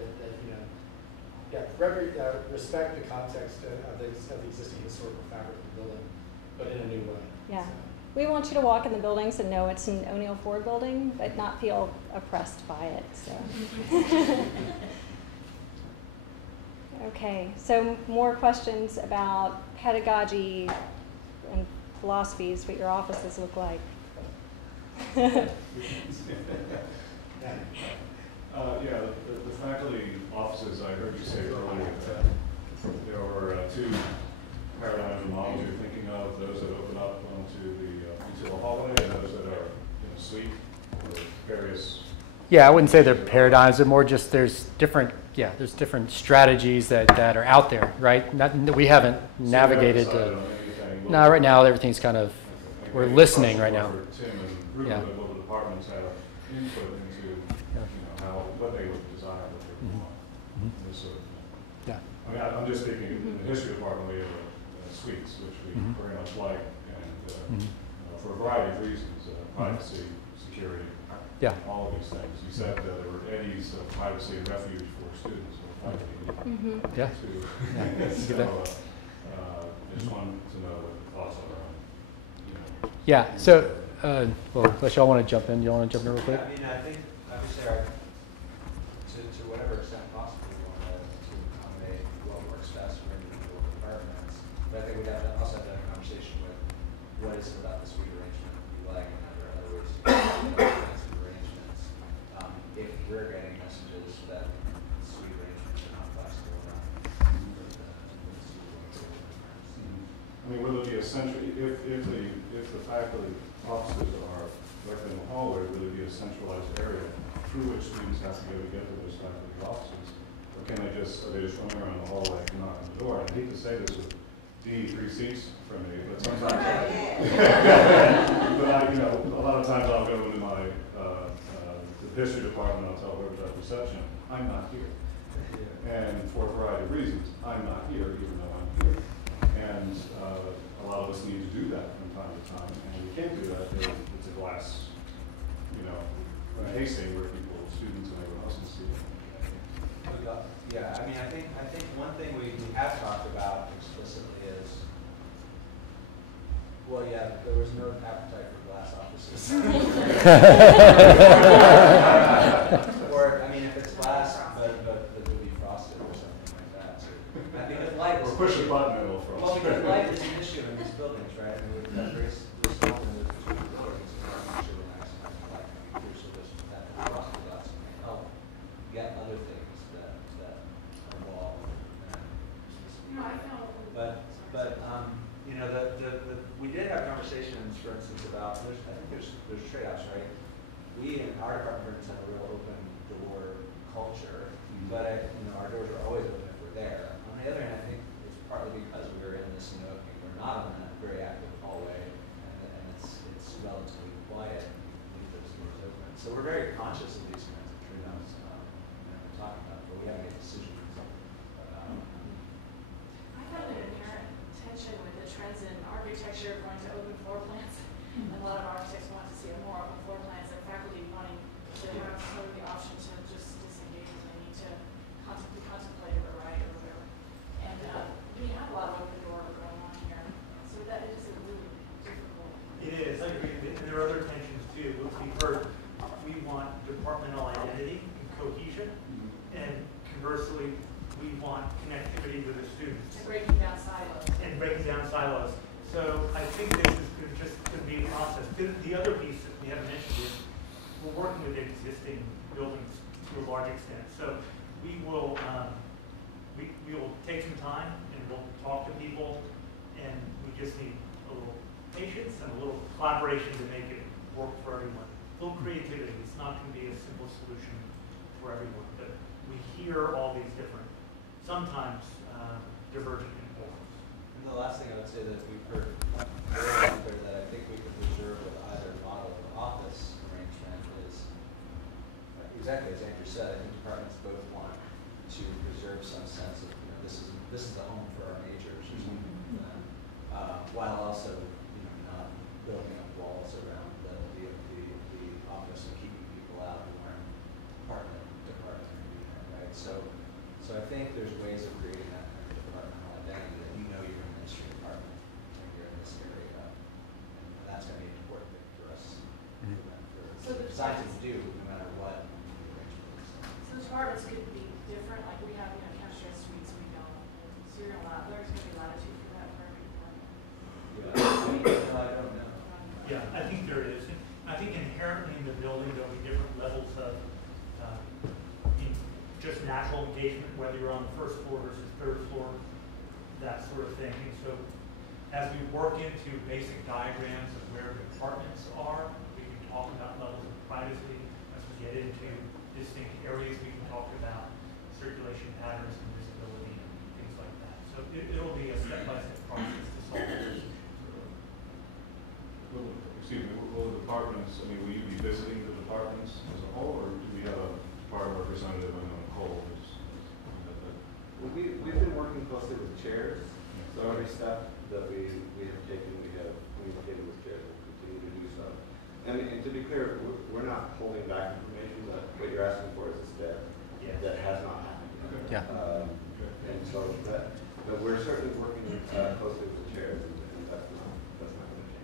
respect the context of the existing historical fabric of the building, but in a new way. Yeah. So. We want you to walk in the buildings and know it's an O'Neill Ford building, but not feel oppressed by it. So. Okay, so more questions about pedagogy and philosophies, what your offices look like. The faculty offices, I heard you say earlier that there were two paradigms and models you're thinking of, those that open up onto the hallway and those that are in a suite or various. Yeah, I wouldn't say they're paradigms, they're more just there's different strategies that are out there, right? We haven't navigated no, right now everything's kind of, we're listening right now. Tim and Ruben, but both departments have input into what they would desire, what they would want. This sort of thing. Yeah. I mean, I'm just thinking in the history department we have suites, which we very much like, and for a variety of reasons, privacy, security, all of these things. You said there were eddies of privacy and refuge for students or faculty. Yeah. I just wanted to know what the thoughts are on, Yeah, so, well, unless y'all want to jump in, y'all want to jump in real quick? I mean, I think, obviously, to whatever extent possible, we want to accommodate what works best for individual departments. But I think we also have to have a conversation with what is it about the suite arrangement we like, and are there other ways to do kinds of arrangements. If we're getting messages that suite arrangements are not flexible enough. I mean, will it be essential, if the faculty offices are right in the hallway, will it be a centralized area through which students have to go to get to those faculty offices? Or are they just running around the hallway and knocking the door? I hate to say this with D3 seats for me, but sometimes a lot of times I'll go into my the history department and I'll tell whoever's at reception, I'm not here. And for a variety of reasons, I'm not here even though I'm here. And a lot of us need to do that from time to time, and we can't do that if it's a glass, a casing where students and everyone else Yeah, I mean, I think one thing we have talked about explicitly is, well, yeah, there was no appetite for glass offices. Or, I mean, if it's glass, but it would be frosted or something like that. So, because light is. Or push a button and it'll frost. Well, because light is an issue in these buildings, right? I mean, we've got very small and there's two buildings, and I'm not sure we're maximizing light coming through, so that frosted glass can help get other things that are wall. No, I know. But you know, we did have conversations, for instance, about I think there's trade-offs, right? We in our department have a real open door culture, but you know, our doors are always open if we're there. On the other hand, I think it's partly because we're in this nook and we're not in that very active hallway, and it's relatively quiet. And leave those doors open, so we're very conscious of these kinds of trade-offs that we're talking about, but we haven't made decisions. I found an inherent tension with the trends in architecture going to open floor plans. And a lot of architects want to see a more open floor plans, and faculty wanting to have sort of the option to just disengage if they need to contemplate a variety or whatever. And we have a lot of open door going on here, so that is a really difficult. It is, I agree, and there are other tensions too. We've heard we want departmental identity and cohesion, and conversely, we want connectivity with the students. And breaking down silos. And breaking down silos. So I think this is just going to be a process. The other piece that we haven't mentioned is we're working with existing buildings to a large extent. So we will take some time and we'll talk to people, and we just need a little patience and a little collaboration to make it work for everyone. A little creativity. It's not going to be a simple solution for everyone, but we hear all these different, sometimes divergent impulses. And the last thing I would say that we've heard very out there that I think we could preserve with either model or office arrangement is exactly as Andrew said. I think departments both want to preserve some sense of, you know, this is the home for our majors or something like that, while also, you know, not building up walls around the office and keeping people out who aren't department, right? So I think there's ways of creating that kind of departmental identity that you know you're in the ministry department and you're in this area, and that's going to be an important thing for us So the decide to do no matter what the arrangement is. So the departments could be different, like we have, you know, chemistry has suites, we don't. So you're gonna there's gonna be latitude for that for every department. Yeah, I don't know. Yeah, I think there is. I think inherently in the building there'll be different levels of just natural engagement, whether you're on the first floor versus third floor, that sort of thing. And so as we work into basic diagrams of where departments are, we can talk about levels of privacy. As we get into distinct areas, we can talk about circulation patterns and visibility and things like that. So it'll be a step-by-step process to solve this. Excuse me, will the departments, I mean, will you be visiting the departments as a whole, or do we have a department representative on the whole? We've been working closely with chairs, so every step that we have taken, we have communicated with chairs, and continue to do so. And to be clear, we're not holding back information, but what you're asking for is a step that has not happened yet. Yeah. And so but we're certainly working closely with the chairs, and that's not going to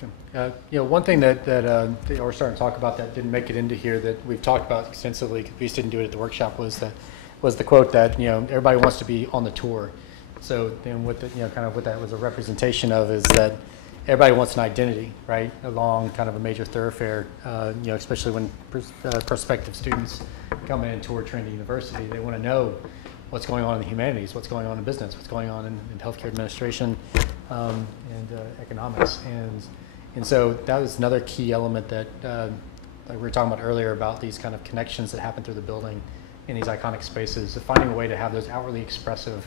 change. You know, one thing that we're starting to talk about that didn't make it into here that we've talked about extensively, because we just didn't do it at the workshop, was the quote that, you know, everybody wants to be on the tour. So then what kind of what that was a representation of is that everybody wants an identity, right, along kind of a major thoroughfare. You know, especially when prospective students come in and tour Trinity University, they want to know what's going on in the humanities, what's going on in business, what's going on in healthcare administration and economics. And so that was another key element that like we were talking about earlier about these kind of connections that happen through the building in these iconic spaces. Finding a way to have those outwardly expressive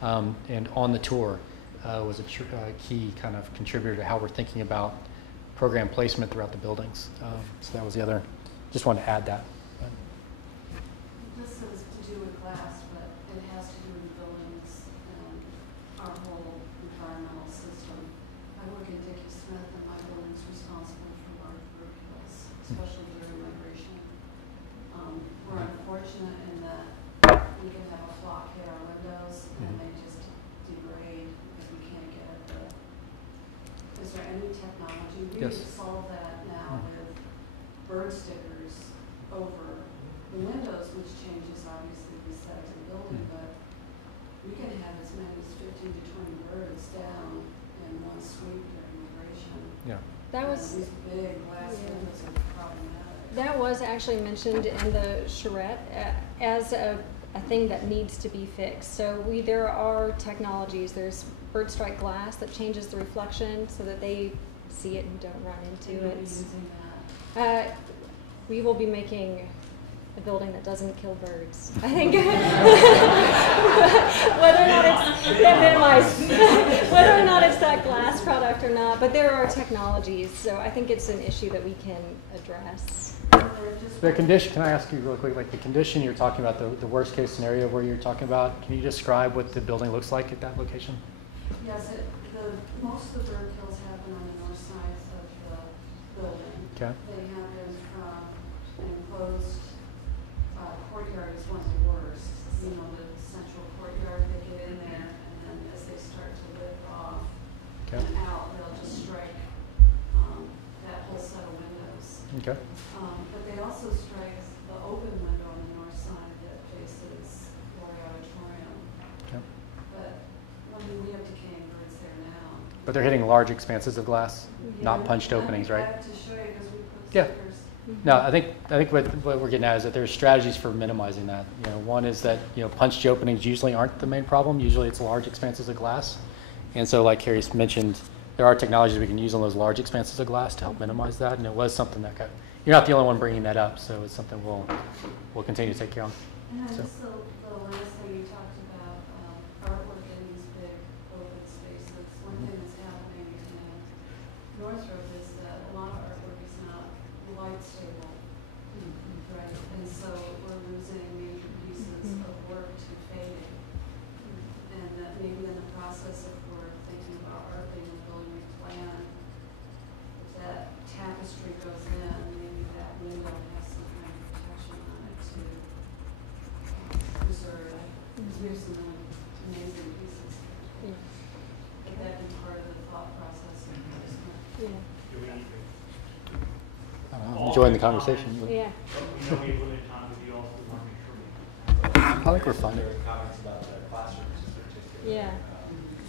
and on the tour was a key kind of contributor to how we're thinking about program placement throughout the buildings. So that was the other, just wanted to add that. This has to do with glass, but it has to do with buildings and our whole environmental system. I work at Dickie Smith, and my building's responsible for large bird kills, especially during migration. is there any technology? We Yes. can solve that now with bird stickers over the windows, which changes obviously the size of the building, but we can have as many as 15 to 20 birds down in one sweep during migration. Yeah. That was These big glass windows are problematic. that was actually mentioned in the charrette as a thing that needs to be fixed. So there are technologies. There's bird strike glass that changes the reflection so that they see it and don't run into We'll it. be using that. We will be making a building that doesn't kill birds. I think whether or not it's that minimized, whether or not it's that glass product or not, but there are technologies. So I think it's an issue that we can address. The condition, can I ask you real quick, like the condition you're talking about, the worst case scenario where you're talking about, can you describe what the building looks like at that location? Yes, most of the bird kills happen on the north side of the building. Okay. They happen from an enclosed courtyard is one of the worst. You know, the central courtyard, they get in there, and then as they start to lift off Okay. and out, they'll just strike that whole set of windows. Okay. But they also strike the open window on the north side that faces Lori Auditorium. Okay. But, I mean, we have decaying birds there now. But they're hitting large expanses of glass, not Yeah. punched openings, right? I have to show you because we put Yeah. stickers. No, I think what we're getting at is that there's strategies for minimizing that. You know, one is that, you know, punched openings usually aren't the main problem. Usually it's large expanses of glass. And so like Carrie's mentioned, there are technologies we can use on those large expanses of glass to help minimize that. And it was something that you're not the only one bringing that up, so it's something we'll continue to take care of. And then So. just the last thing you talked about, artwork in these big open spaces. One thing that's happening in Northrop is that a lot of artwork is not light stable, right? And so we're losing major pieces of work to fading. And that maybe in the process of we're thinking about art being a building plan, if that tapestry goes in, maybe that window has some kind of protection on it to preserve. Because we have some really amazing pieces. Yeah. Could that be part of the thought process? Yeah. I'm enjoying the conversation. Yeah. We know we have limited time with you all, so we want to make sure we. I think we're fine. There were comments about the classrooms in particular. Yeah.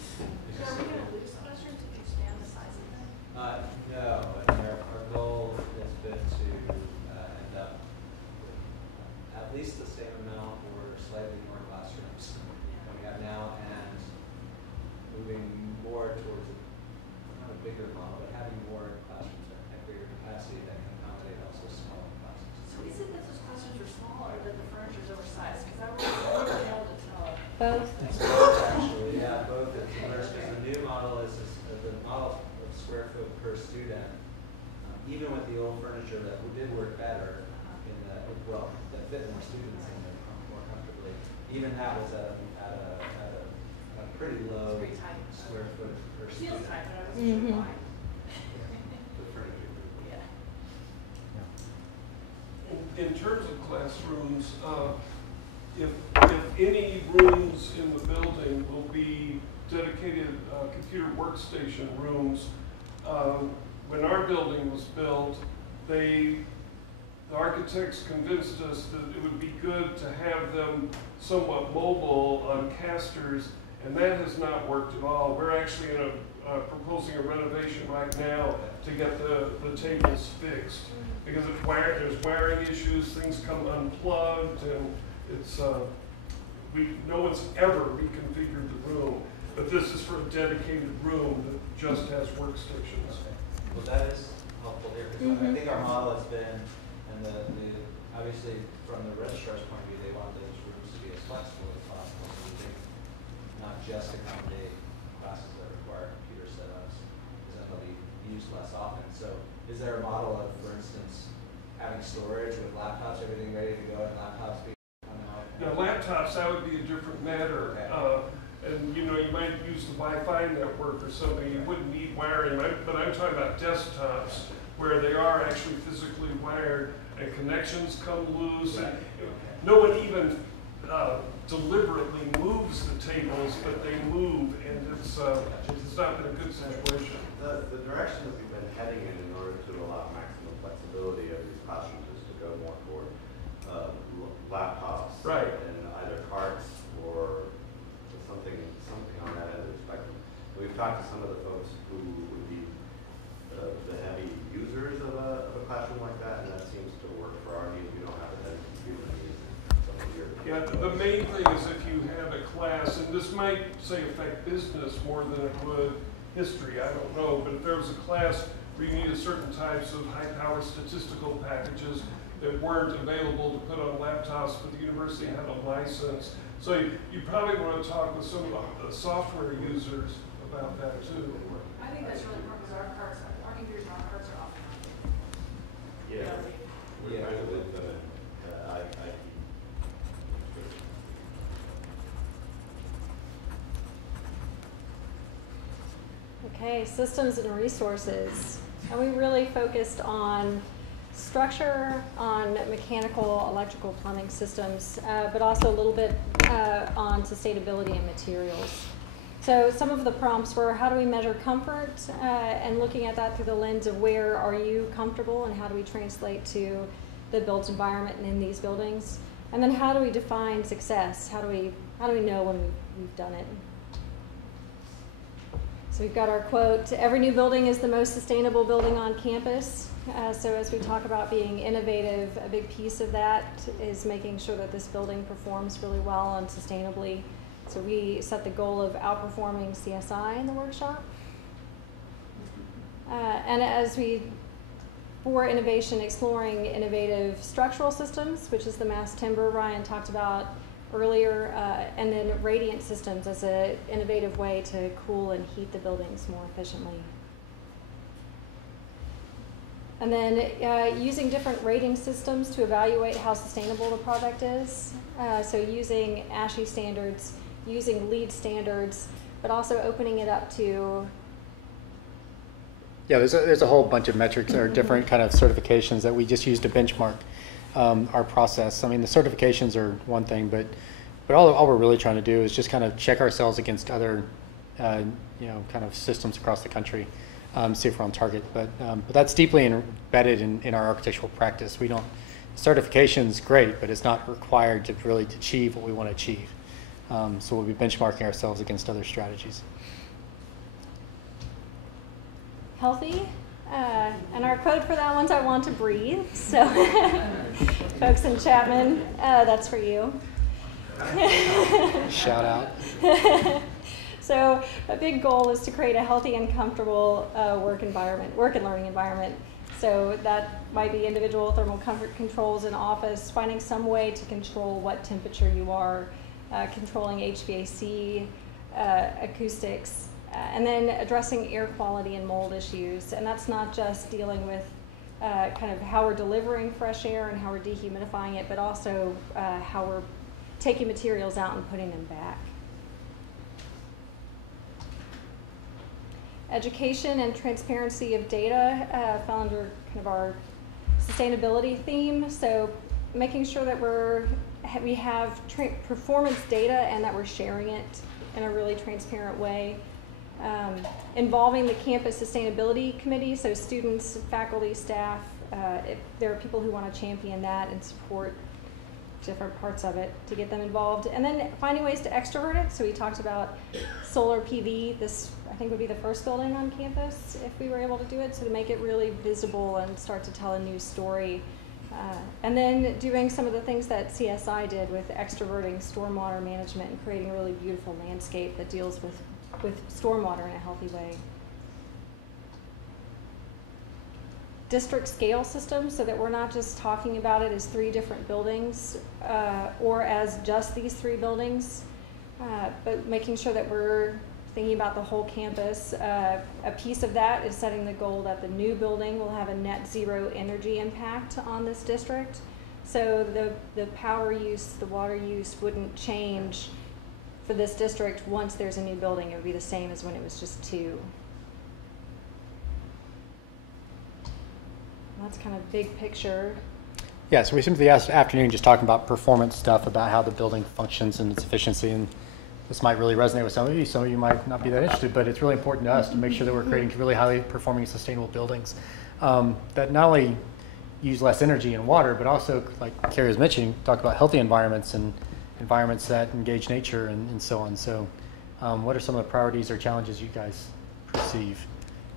So are we going to lose classrooms if you expand the size of them? No, I mean, our goal has been to end up with at least the same amount or slightly more classrooms than we have now, and moving more towards not a bigger model, but having more classrooms at bigger capacity that can accommodate also smaller classrooms. So is it that those classrooms are small or that the furniture is oversized? Because I really been able to tell. Both. Actually, yeah, both. Because the new model is the model of square foot per student. Even with the old furniture that did work better that fit more students in there more comfortably. Even that was at a pretty low square foot per student. Feels tight, but I wasn't sure why. The furniture. Yeah. In terms of classrooms, if any rooms in the building will be dedicated computer workstation rooms, when our building was built, the architects convinced us that it would be good to have them somewhat mobile on casters, and that has not worked at all. We're actually proposing a renovation right now to get the tables fixed, because there's wiring issues, things come unplugged, and it's no one's ever reconfigured the room, but this is for a dedicated room that just has workstations. Well, that is helpful here, because I think our model has been, and obviously from the registrar's point of view, they want those rooms to be as flexible as possible, so we think not just accommodate classes that require computer setups, because then they'll be used less often. So is there a model of, for instance, having storage with laptops, everything ready to go, and laptops being coming out? Now, laptops, that would be a different matter. Okay. And you might use the Wi-Fi network or something. You wouldn't need wiring. But I'm talking about desktops where they are actually physically wired and connections come loose. Right. And no one even deliberately moves the tables, but they move, and it's not been a good situation. The direction that we've been heading in order to allow maximum flexibility of these classrooms is to go more toward laptops and either carts or something on that end of the spectrum. We've talked to some of the folks who would be the heavy users of a classroom like that, and that seems to work for our needs. We don't have a heavy computer needs. Yeah, the main thing is if you have a class, and this might say affect business more than it would history, I don't know, but if there was a class where you needed certain types of high-power statistical packages that weren't available to put on laptops, but the university had a license. So you probably want to talk with some of the software users about that too. I think that's really important because our computers and our carts are off. Yeah. We're trying to live the Okay, systems and resources. And we really focused on structure, on mechanical, electrical, plumbing systems, but also a little bit on sustainability and materials. So some of the prompts were how do we measure comfort and looking at that through the lens of where are you comfortable and how do we translate to the built environment and in these buildings. And then how do we define success? How do we know when we've done it? So we've got our quote, every new building is the most sustainable building on campus. So as we talk about being innovative, a big piece of that is making sure that this building performs really well and sustainably. So we set the goal of outperforming CSI in the workshop. And as for innovation, exploring innovative structural systems, which is the mass timber Ryan talked about earlier, and then radiant systems as an innovative way to cool and heat the buildings more efficiently. And then using different rating systems to evaluate how sustainable the project is. So using ASHE standards, using LEED standards, but also opening it up to... Yeah, there's a whole bunch of metrics or different kind of certifications that we just use to benchmark our process. I mean, the certifications are one thing, but all we're really trying to do is just kind of check ourselves against other, kind of systems across the country, see if we're on target. But that's deeply embedded in our architectural practice. We don't, certification's great, but it's not required to really achieve what we want to achieve. So we'll be benchmarking ourselves against other strategies. Healthy. And our quote for that one's I want to breathe. So folks in Chapman, that's for you. Shout out. So a big goal is to create a healthy and comfortable work and learning environment. So that might be individual thermal comfort controls in office, finding some way to control what temperature you are, controlling HVAC, acoustics, and then addressing air quality and mold issues. And that's not just dealing with kind of how we're delivering fresh air and how we're dehumidifying it, but also how we're taking materials out and putting them back. Education and transparency of data fell under kind of our sustainability theme. So making sure that we have performance data and that we're sharing it in a really transparent way. Involving the campus sustainability committee, so students, faculty, staff, if there are people who want to champion that and support different parts of it to get them involved. And then finding ways to extrovert it. So we talked about solar PV. This, I think, would be the first building on campus if we were able to do it. So to make it really visible and start to tell a new story. And then doing some of the things that CSI did with extroverting stormwater management and creating a really beautiful landscape that deals with stormwater in a healthy way. District scale systems, so that we're not just talking about it as 3 different buildings or as just these 3 buildings, but making sure that we're thinking about the whole campus. A piece of that is setting the goal that the new building will have a net zero energy impact on this district. So the power use, the water use wouldn't change for this district. Once there's a new building, it would be the same as when it was just 2. That's kind of big picture. Yeah, so we spent the afternoon just talking about performance stuff, about how the building functions and its efficiency, and this might really resonate with some of you might not be that interested, but it's really important to us to make sure that we're creating really highly performing sustainable buildings that not only use less energy and water, but also, like Carrie was mentioning, talk about healthy environments and environments that engage nature and so on. So what are some of the priorities or challenges you guys perceive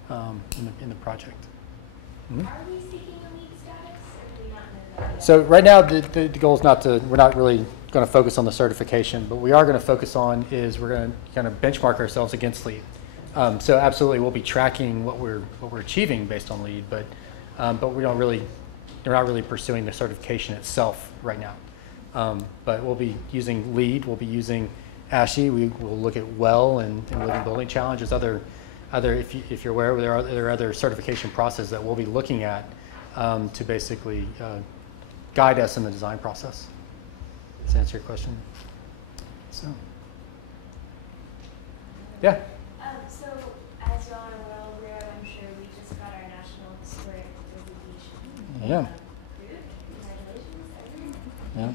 in the project? Mm-hmm. Are we seeking a LEED status, or do we not know that yet? So right now the goal is we're not really going to focus on the certification, but we are going to focus on is we're going to kind of benchmark ourselves against LEED. So absolutely we'll be tracking what we're achieving based on LEED, but we're not really pursuing the certification itself right now. But we'll be using LEED, we'll be using ASHE, we will look at WELL and Living Building Challenges, other if you're aware, there are other certification processes that we'll be looking at to basically guide us in the design process. Does that answer your question? So, yeah. So, as y'all are well aware, I'm sure we just got our National Historic Designation. Yeah. Congratulations, everyone. Yeah.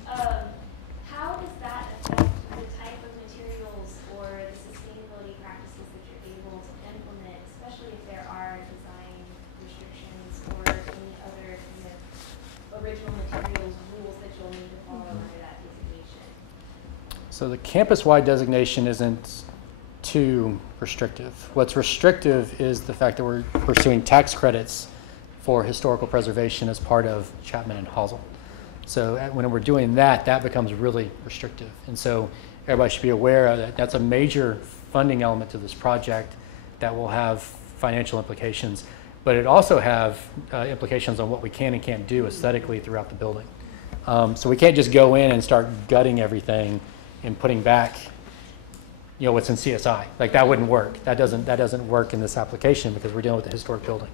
How does that affect the type of materials or the sustainability practices that you're able to implement, especially if there are design restrictions or any other kind of original materials rules that you'll need to follow under that designation? So the campus-wide designation isn't too restrictive. What's restrictive is the fact that we're pursuing tax credits for historical preservation as part of Chapman and Halsell. So when we're doing that, that becomes really restrictive. And so everybody should be aware that that's a major funding element to this project that will have financial implications, but it also have implications on what we can and can't do aesthetically throughout the building. So we can't just go in and start gutting everything and putting back, what's in CSI. Like that wouldn't work. That doesn't work in this application because we're dealing with a historic building.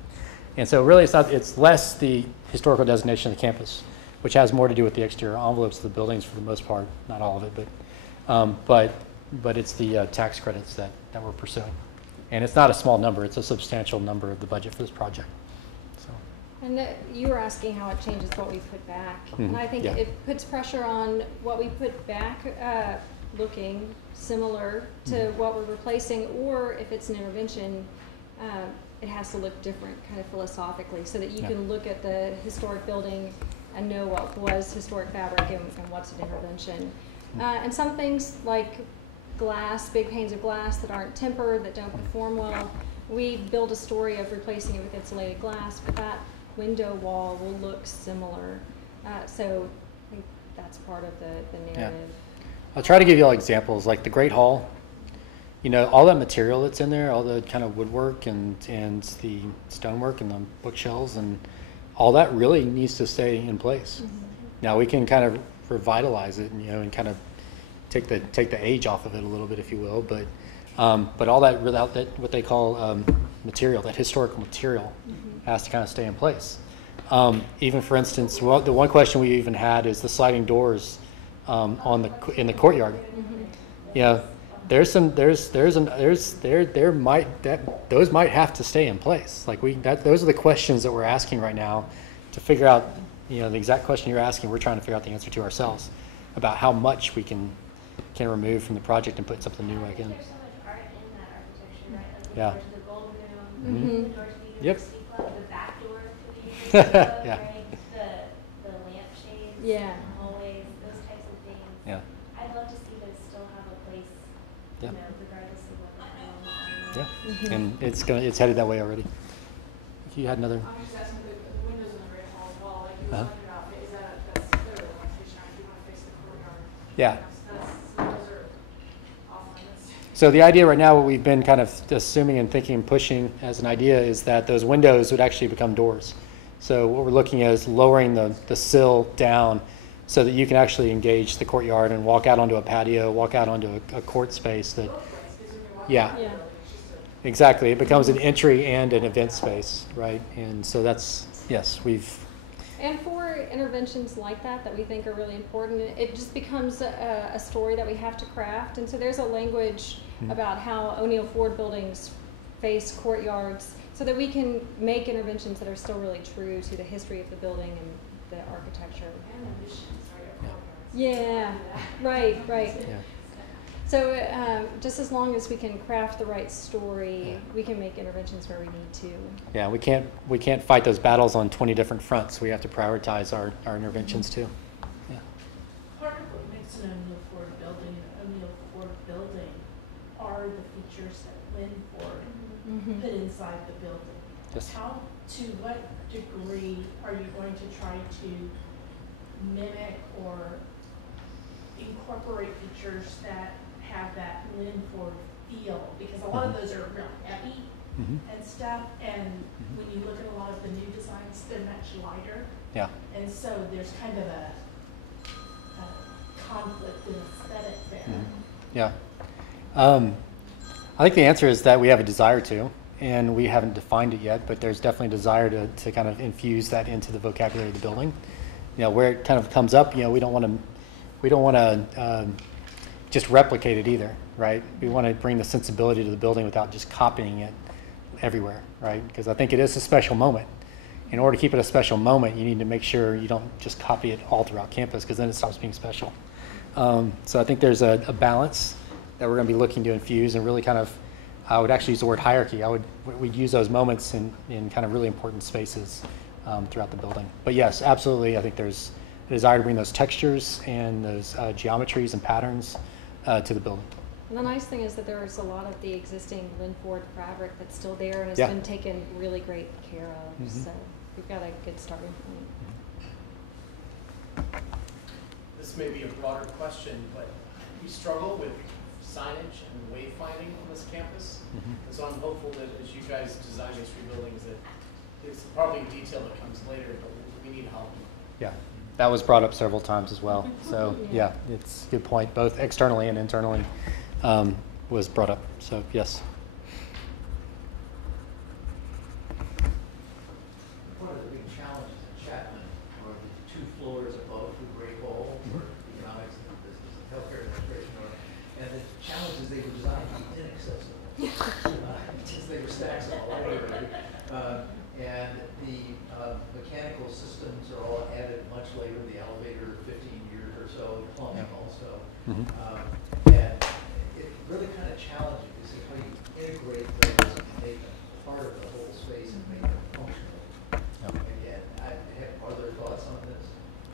And so really it's less the historical designation of the campus, which has more to do with the exterior envelopes of the buildings for the most part, not all of it, but it's the tax credits that we're pursuing. And it's not a small number, it's a substantial number of the budget for this project. So. And you were asking how it changes what we put back. Mm-hmm. And I think Yeah. it puts pressure on what we put back looking similar to Mm-hmm. what we're replacing, or if it's an intervention, it has to look different kind of philosophically so that you Yeah. can look at the historic building and know what was historic fabric and what's an intervention. And some things like glass, big panes of glass that aren't tempered, that don't perform well, we build a story of replacing it with insulated glass, but that window wall will look similar. So I think that's part of the narrative. Yeah. I'll try to give you all examples, like the Great Hall. All that material that's in there, all the kind of woodwork and the stonework and the bookshelves and all that really needs to stay in place. Mm-hmm. Now we can kind of revitalize it and kind of take the age off of it a little bit, if you will, but all that without that what they call material, that historical material, mm-hmm. has to kind of stay in place. Even for instance, the one question we even had is the sliding doors in the courtyard. Mm-hmm. Those might have to stay in place. Like those are the questions that we're asking right now to figure out, the exact question you're asking, we're trying to figure out the answer to ourselves about how much we can remove from the project and put something new back in. There's so much art in that architecture, right? Like the Yeah. doors to the gold room, Mm-hmm. the doors to the Yep. university club, the back door to the university club, Yeah. right? The lampshades, Yeah. in the hallways, those types of things. Yeah. I'd love to see those still have a place, Yeah. regardless of what Yeah, Mm-hmm. and it's headed that way already. You had another. I'm just asking the windows in the Great Hall as well, like you were Uh-huh. talking about, that's clearly a limitation, if you want to face the courtyard. Yeah. Those are off limits. So the idea right now, what we've been kind of assuming and thinking and pushing as an idea is that those windows would actually become doors. So what we're looking at is lowering the sill down so that you can actually engage the courtyard and walk out onto a patio, walk out onto a court space that, yeah. Yeah. Exactly. It becomes an entry and an event space, right? And so that's, yes, And for interventions like that we think are really important, it just becomes a story that we have to craft. And so there's a language about how O'Neill Ford buildings face courtyards so that we can make interventions that are still really true to the history of the building and the architecture. And the missions, right, of courtyards. Yeah, right. yeah. So just as long as we can craft the right story, we can make interventions where we need to. Yeah, we can't fight those battles on 20 different fronts. We have to prioritize our interventions too. Yeah. Part of what makes an O'Neill Ford building an O'Neill Ford building are the features that Lynn Ford put inside the building. Yes. To what degree are you going to try to mimic or incorporate features that have that Lynn Ford feel? Because a lot of those are real heavy and stuff, and when you look at a lot of the new designs, they're much lighter. Yeah. And so there's kind of a conflict in aesthetic there. Yeah. I think the answer is that we have a desire to, and we haven't defined it yet, but there's definitely a desire to kind of infuse that into the vocabulary of the building. You know, where it kind of comes up, you know, we don't want to just replicate it either, right? We want to bring the sensibility to the building without just copying it everywhere, right? Because I think it is a special moment. In order to keep it a special moment, you need to make sure you don't just copy it all throughout campus, because then it stops being special. So I think there's a balance that we're going to be looking to infuse, and really kind of, I would actually use the word hierarchy. We'd use those moments in kind of really important spaces throughout the building. But yes, absolutely, I think there's a desire to bring those textures and those geometries and patterns to the building. And the nice thing is that there's a lot of the existing Lynn Ford fabric that's still there and has been taken really great care of. So we've got a good starting point. This may be a broader question, but we struggle with signage and wayfinding on this campus. And so I'm hopeful that as you guys design these three buildings, that it's probably a detail that comes later, but we need help. Yeah, that was brought up several times as well. So yeah, it's a good point, both externally and internally was brought up. So yes. One of the big challenges at Chapman are the 2 floors above the Great Hall for economics and business and healthcare administration. And the challenge is they were designed to be inaccessible because they were stacks all over. And the mechanical systems are all added much later, the elevator 15 years or so, plumbing also. And it really kind of challenging to see how you integrate those and make them part of the whole space and make them functional. Again, are there thoughts on this?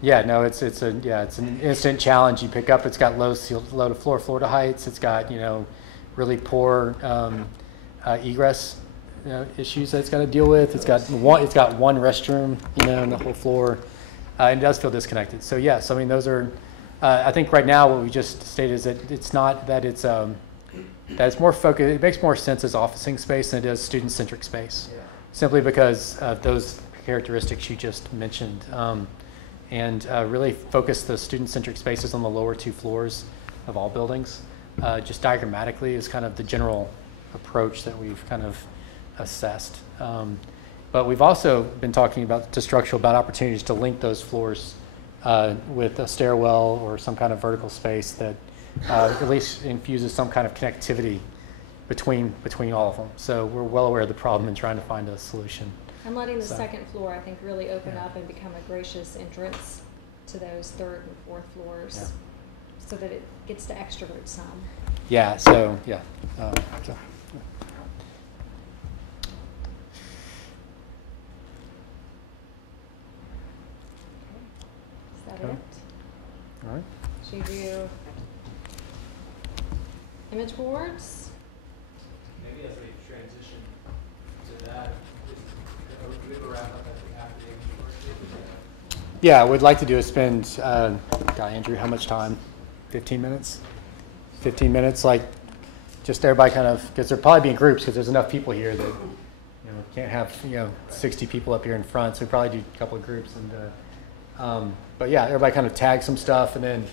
Yeah, no, it's an instant challenge you pick up. It's got low to floor to heights. It's got, you know, really poor egress issues that it's got to deal with. It's got one restroom, you know, in the whole floor. And it does feel disconnected. So yes, I mean, those are. I think right now what we just stated is that it's not that it's that it's more focused. It makes more sense as officing space than it does student-centric space, simply because of those characteristics you just mentioned. And really focus the student-centric spaces on the lower 2 floors of all buildings. Just diagrammatically is kind of the general approach that we've kind of assessed. But we've also been talking about opportunities to link those floors with a stairwell or some kind of vertical space that at least infuses some kind of connectivity between all of them. So we're well aware of the problem and trying to find a solution. And letting the second floor, I think, really open up and become a gracious entrance to those 3rd and 4th floors, so that it gets to extrovert some. Yeah. So yeah. Is that it? All right. Should we do image boards? Maybe as we transition to that, are we going to wrap up after the image board? Yeah, we'd like to do is spend, Andrew, how much time? 15 minutes? 15 minutes, like just everybody kind of, because they'll probably be in groups because there's enough people here that, you know, can't have, 60 people up here in front, so we probably do a couple of groups. And but yeah, everybody kind of tag some stuff, and then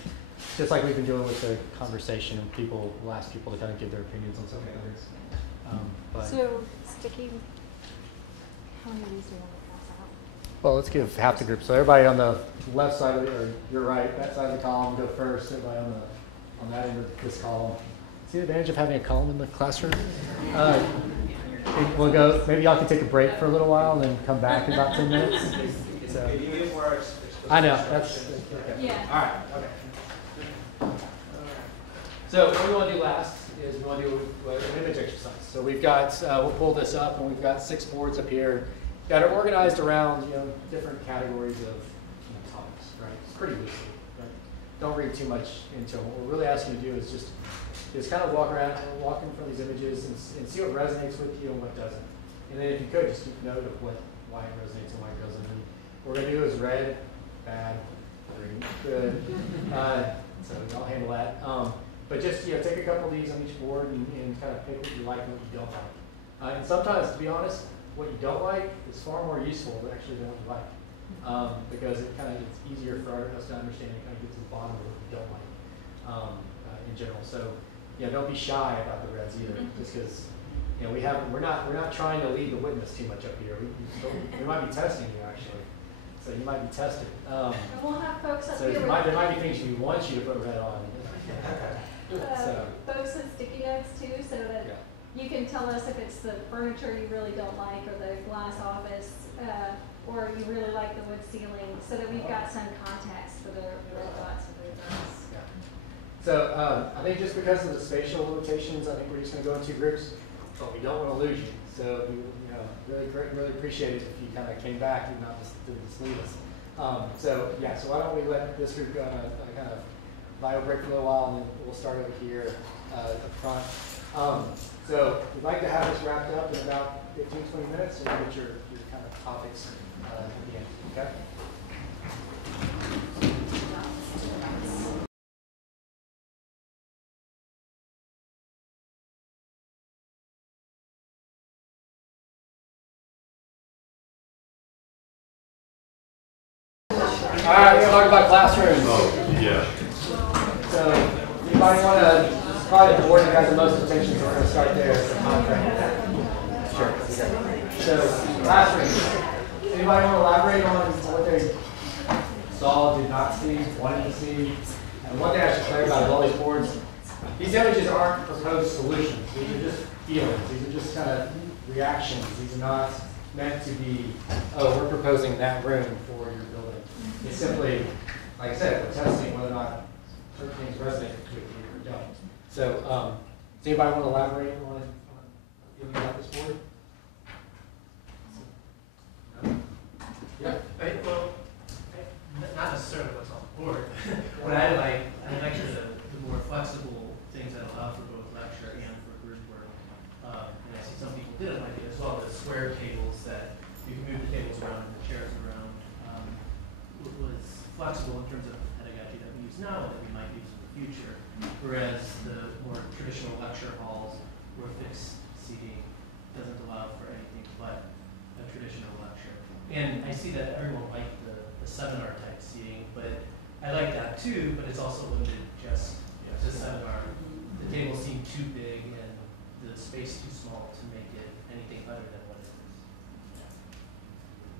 just like we've been doing with the conversation, people will ask people to kind of give their opinions on some things. So, Sticky, how many of these do you want to pass out? Well, let's give half the group. So everybody on the left side of it, or your right, that side of the column, go first. Everybody on that end of this column. See the advantage of having a column in the classroom? We'll go. Maybe y'all can take a break for a little while and then come back in about 10 minutes. So, I know. That's okay. Yeah. All right. Okay. So what we want to do last is we want to do an image exercise. So we've got, we'll pull this up, and we've got 6 boards up here that are organized around different categories of topics, right? It's pretty loosely, right? Don't read too much into them. What we're really asking you to do is just kind of walk around, walk in front of these images and see what resonates with you and what doesn't. And then if you could, just keep note of why it resonates and why it doesn't. And what we're going to do is red, bad, green, good. So I'll handle that. But just take a couple of these on each board and kind of pick what you like and what you don't like. And sometimes, to be honest, what you don't like is far more useful than actually than what you like, because it's easier for us to understand and kind of get to the bottom of what you don't like in general. So don't be shy about the reds either, just because we're not trying to lead the witness too much up here. We might be testing you actually, so you might be tested. And we'll have folks up so here. there might be things we want you to put red on. Folks with sticky notes too, so that you can tell us if it's the furniture you really don't like, or the glass office, or you really like the wood ceiling, so that we've got some context for the red dots and blue dots. So I think just because of the spatial limitations, I think we're just going to go in 2 groups, but we don't want to lose you. So really appreciate it if you kind of came back and not just leave us. So why don't we let this group go on a kind of bio break for a little while, and then we'll start over here up front. So we'd like to have this wrapped up in about 15-20 minutes, and get your kind of topics at the end. Okay. All right, we're going to talk about classrooms. Oh, yeah. So, anybody want to, probably the board that has the most attention, so we're going to start there. Sure. So, classrooms. Anybody want to elaborate on what they saw, did not see, wanted to see? And one thing I should clarify with all these boards, these images aren't proposed solutions. These are just feelings. These are just kind of reactions. These are not meant to be, oh, we're proposing that room for your building. It's simply, like I said, we're testing whether or not certain things resonate with you or don't. So, does anybody want to elaborate on feeling about this board? No? Yeah. Not necessarily what's on the board. What I like the more flexible things that allow for both lecture and for group work. And I see some people didn't like it as well, the square tables that you can move the tables around and the chairs around. Was flexible in terms of the pedagogy that we use now and that we might use in the future, whereas the more traditional lecture halls where fixed seating doesn't allow for anything but a traditional lecture. And I see that everyone liked the seminar type seating, but I like that too, but it's also limited just to seminar. The tables seem too big and the space too small to make it anything other than what it is.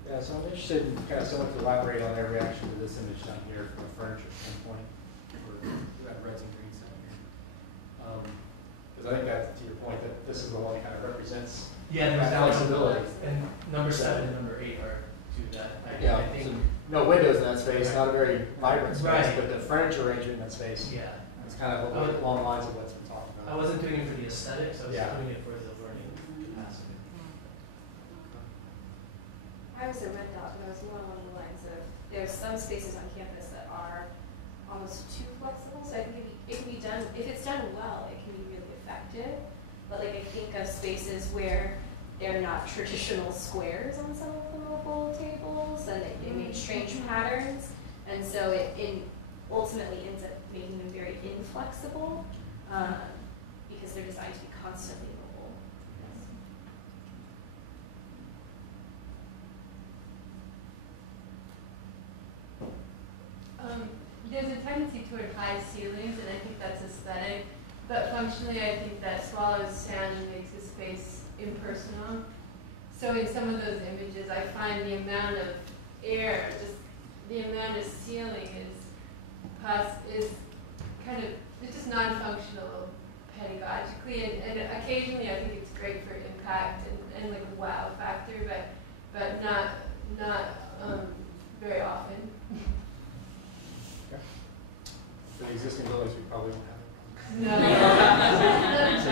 Yeah, so I'm interested in kind of someone to elaborate on their reaction to this image down here from a furniture standpoint, or that reds and greens down here. Because I think that, to your point, that this is the one that kind of represents there's flexibility. And number 7 and number 8 are two that I think. So no windows in that space, not a very vibrant space, Right. but the furniture arrangement in that space, it's kind of along the lines of what's been talked about. I wasn't doing it for the aesthetics, I was doing it for the learning capacity. I was a red dot, but I was more along the lines of there's some spaces on campus that are almost too flexible. So I think it can be done, if it's done well, it can be really effective. But like I think of spaces where they're not traditional squares on some of the mobile tables, and they make strange patterns, and so it ultimately ends up making them very inflexible because they're designed to be constantly mobile. There's a tendency toward high ceilings, and I think that's aesthetic. But functionally, I think that swallows sound and makes the space impersonal. So in some of those images, I find the amount of air, just the amount of ceiling is kind of, it's just non-functional pedagogically. And occasionally, I think it's great for impact and like a wow factor, but not very often. Okay. For the existing buildings, we probably won't have No. So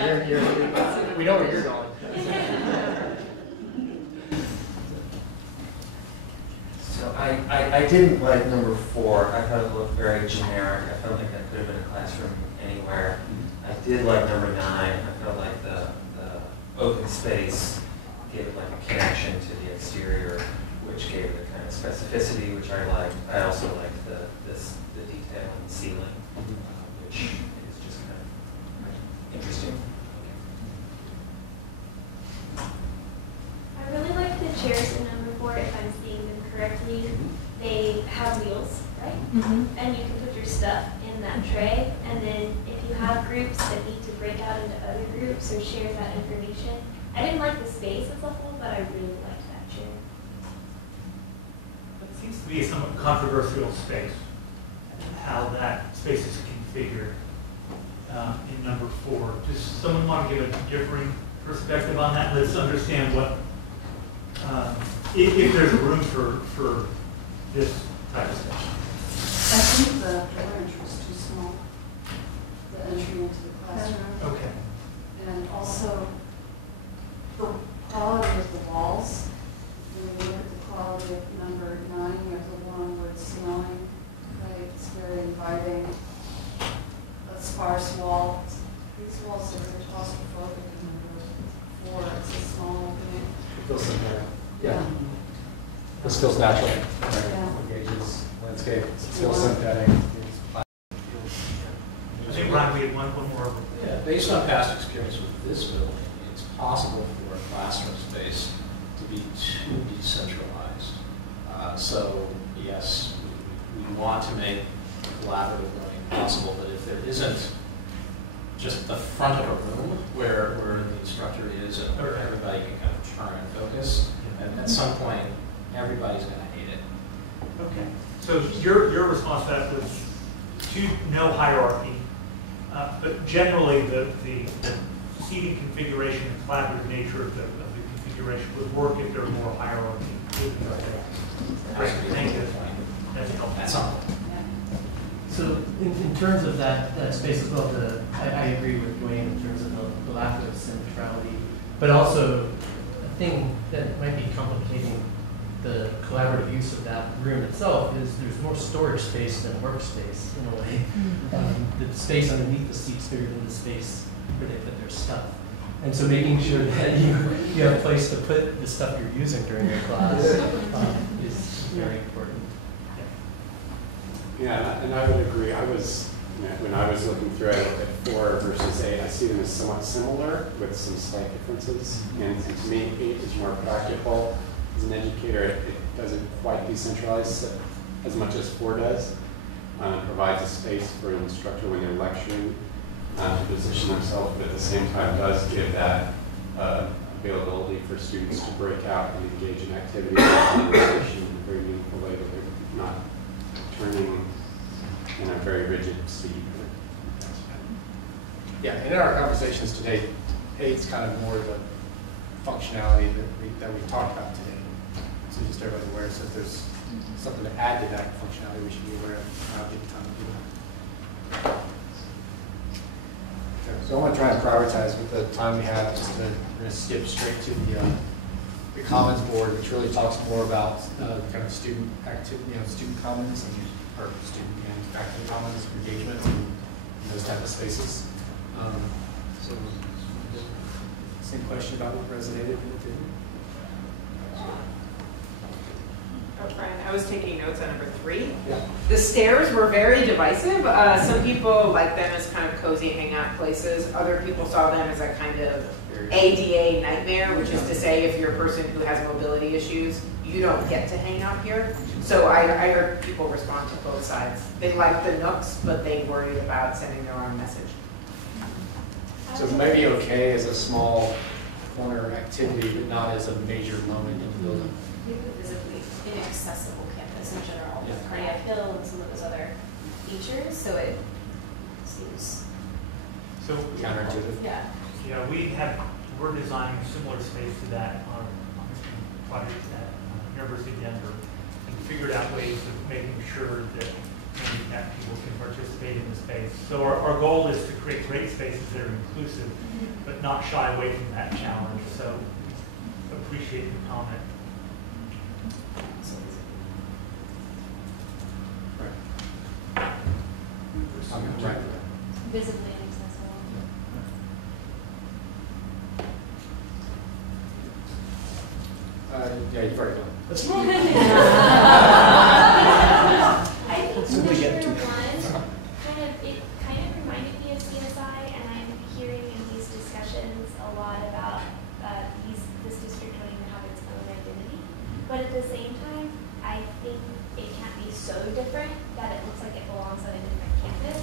we know where you're going. So I didn't like number 4. I thought it looked very generic. I felt like that could have been a classroom anywhere. I did like number 9. I felt like the open space gave it like a connection to the exterior, which gave it a kind of specificity, which I liked. I also liked the detail in the ceiling, which is just kind of interesting. I really like the chairs in number 4, if I'm seeing them correctly. They have wheels, right? And you can put your stuff in that tray, and then if you have groups that need to break out into other groups or share that information. I didn't like the space as a whole, but I really liked that chair. It seems to be a somewhat controversial space, how that space is configured in number 4. Does someone want to give a differing perspective on that? Let's understand what, if there's room for this type of stuff. I think the door entry is too small, the entry into the classroom. Okay. And also, the quality of the walls, when you look at the quality of number 9, you have the one where it's smelling, right? It's very inviting. A sparse wall. These walls are very claustrophobic in number 4. It's a small opening. It feels similar. Yeah. This feels natural. Yeah. Engages landscape. It feels synthetic. I think, Ron, we had one more. Yeah, based on past experience with this building, it's possible for a classroom space to be too decentralized. So yes, we want to make collaborative learning possible, but if there isn't just the front of a room where the instructor is and where everybody can kind of turn and focus, and at some point, everybody's going to hate it. Okay. So your response to that was no hierarchy, but generally the seating configuration and collaborative nature of the configuration would work if there were more hierarchy. Great, thank you. That's helpful. That's helpful. So in terms of that space as well, I agree with Dwayne in terms of the lack of centrality, but also a thing that might be complicating the collaborative use of that room itself is there's more storage space than workspace in a way. The space underneath the seats bigger than the space where they put their stuff. And so making sure that you have a place to put the stuff you're using during your class is very important. Yeah, and I would agree. When I was looking through it, I looked at 4 versus 8. I see them as somewhat similar with some slight differences. And to me, 8 is more practical. As an educator, it doesn't quite decentralize as much as 4 does. It provides a space for an instructor when they're lecturing to position themselves, but at the same time does give that availability for students to break out and engage in activities and conversation in a very meaningful way, but they're not turning in a very rigid seat. Yeah, and in our conversations today, 8's kind of more of the functionality that we talked about today. So just everybody's aware, so if there's something to add to that functionality, we should be aware of. I'll give you time to do that. Okay, so I want to try and prioritize with the time we have. Just we're going to skip straight to the Commons Board, which really talks more about kind of student activity, student commons or student and faculty commons, engagement, and those type of spaces. So, same question about what resonated with it. Oh, Brian, I was taking notes on number 3. Yeah. The stairs were very divisive. Some people like them as kind of cozy hangout places. Other people saw them as a kind of ADA nightmare, which is to say if you're a person who has mobility issues, you don't get to hang out here. So I heard people respond to both sides. They liked the nooks, but they worried about sending the wrong message. So it might be okay as a small corner activity, but not as a major moment in the building. We have a visibly inaccessible campus in general, with Yeah. Cardiac Hill and some of those other features, so it seems So counterintuitive. Yeah. Yeah, we're designing a similar space to that on a project at University of Denver, and figured out ways of making sure that handicapped people can participate in the space. So our goal is to create great spaces that are inclusive, but not shy away from that challenge. So appreciate the comment. Right. Visibly inaccessible. Yeah, you've already done. I think Measure One kind of reminded me of CSI, and I'm hearing in these discussions a lot about this district wanting to have its own identity. But at the same time, I think it can't be so different that it looks like it belongs on a different campus.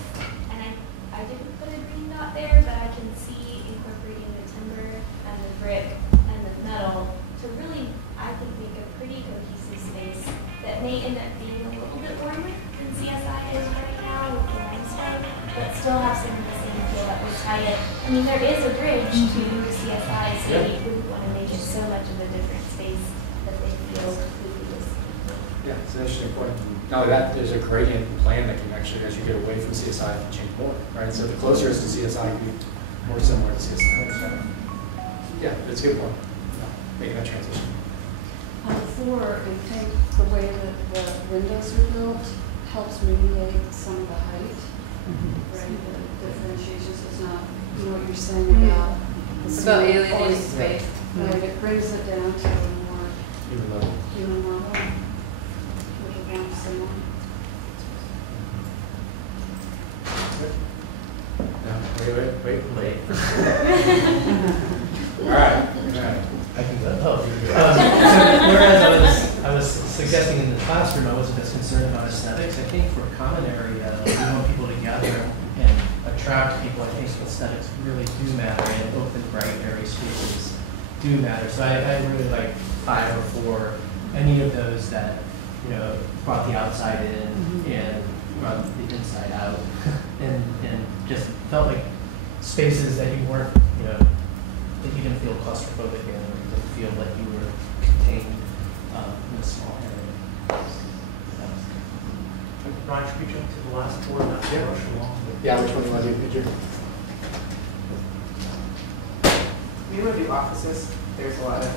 And I didn't put a green dot there, but I can see incorporating the timber and the brick and the metal to really, I think, make a pretty cohesive space that may end up being a little bit warmer than CSI is right now with the limestone, but still have some of the same feel that would tie it. I mean, there is a bridge to CSI, so you wouldn't want to make it so much of a different space that they feel completely the same. Yeah, it's an interesting point. Not only that, there's a gradient plan that can actually, as you get away from CSI, can change more, right? So the closer it is to CSI, it can be more similar to CSI. So, yeah, it's a good point. Making that transition. Before, I think the way that the windows are built helps mediate some of the height, right? The differentiations is not, you know what you're saying about the About small alienating point. space. Right, it brings it down to a more Even level. which is more similar. No, wait. All right. I can go. Oh, so whereas I was suggesting in the classroom, I wasn't as concerned about aesthetics. I think for a common area, we want people to gather and attract people. I think aesthetics really do matter, and open, bright, airy spaces do matter. So I really like 5 or 4, any of those that brought the outside in and brought the inside out, and just felt like spaces that you weren't that you didn't feel claustrophobic in, or you didn't feel like you were contained in a small area. Brian, should we jump to the last board, not to rush along? Yeah, which one do you want to do, picture? You want to do offices? There's a lot of.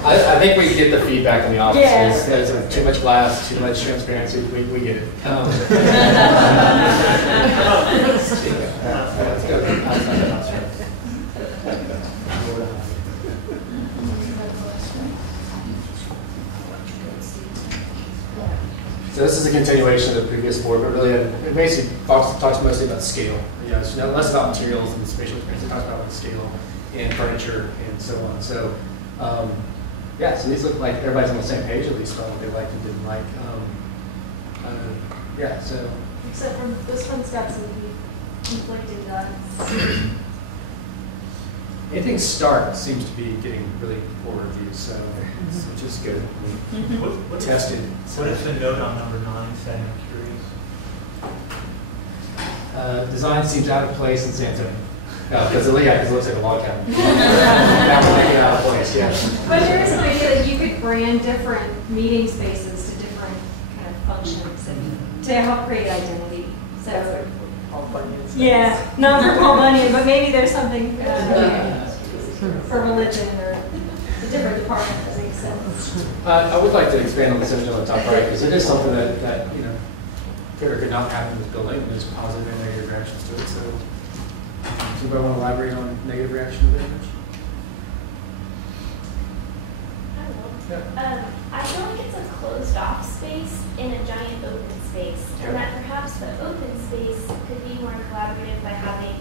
I think we get the feedback in the office. Yeah. There's too much glass, too much transparency. We get it. Let's go. So this is a continuation of the previous board, but really it basically talks mostly about scale. It's less about materials and spatial experience. It talks about scale and furniture and so on. So yeah, so these look like everybody's on the same page, at least about what they liked and didn't like. Yeah, so. Except for this one's got some conflicting guns. Anything Stark seems to be getting really poor reviews, so which is good. What Tested. What does the note on number 9 say? I'm curious. Design seems out of place in San Antonio. No, because it looks like a log cabin. That would make it out of place, yeah. But there is an idea that you could brand different meeting spaces to different kind of functions and to help create identity. So, yeah, not for Paul Bunyan, but maybe there's something for religion or a different department that makes sense. I would like to expand on this image on the top right, because it is something that could or could not happen in this building, and there's positive and negative reactions to it. So, does anybody want to elaborate on negative reaction to the image? I feel like it's a closed off space in a giant open space, and that perhaps the open space could be more collaborative by having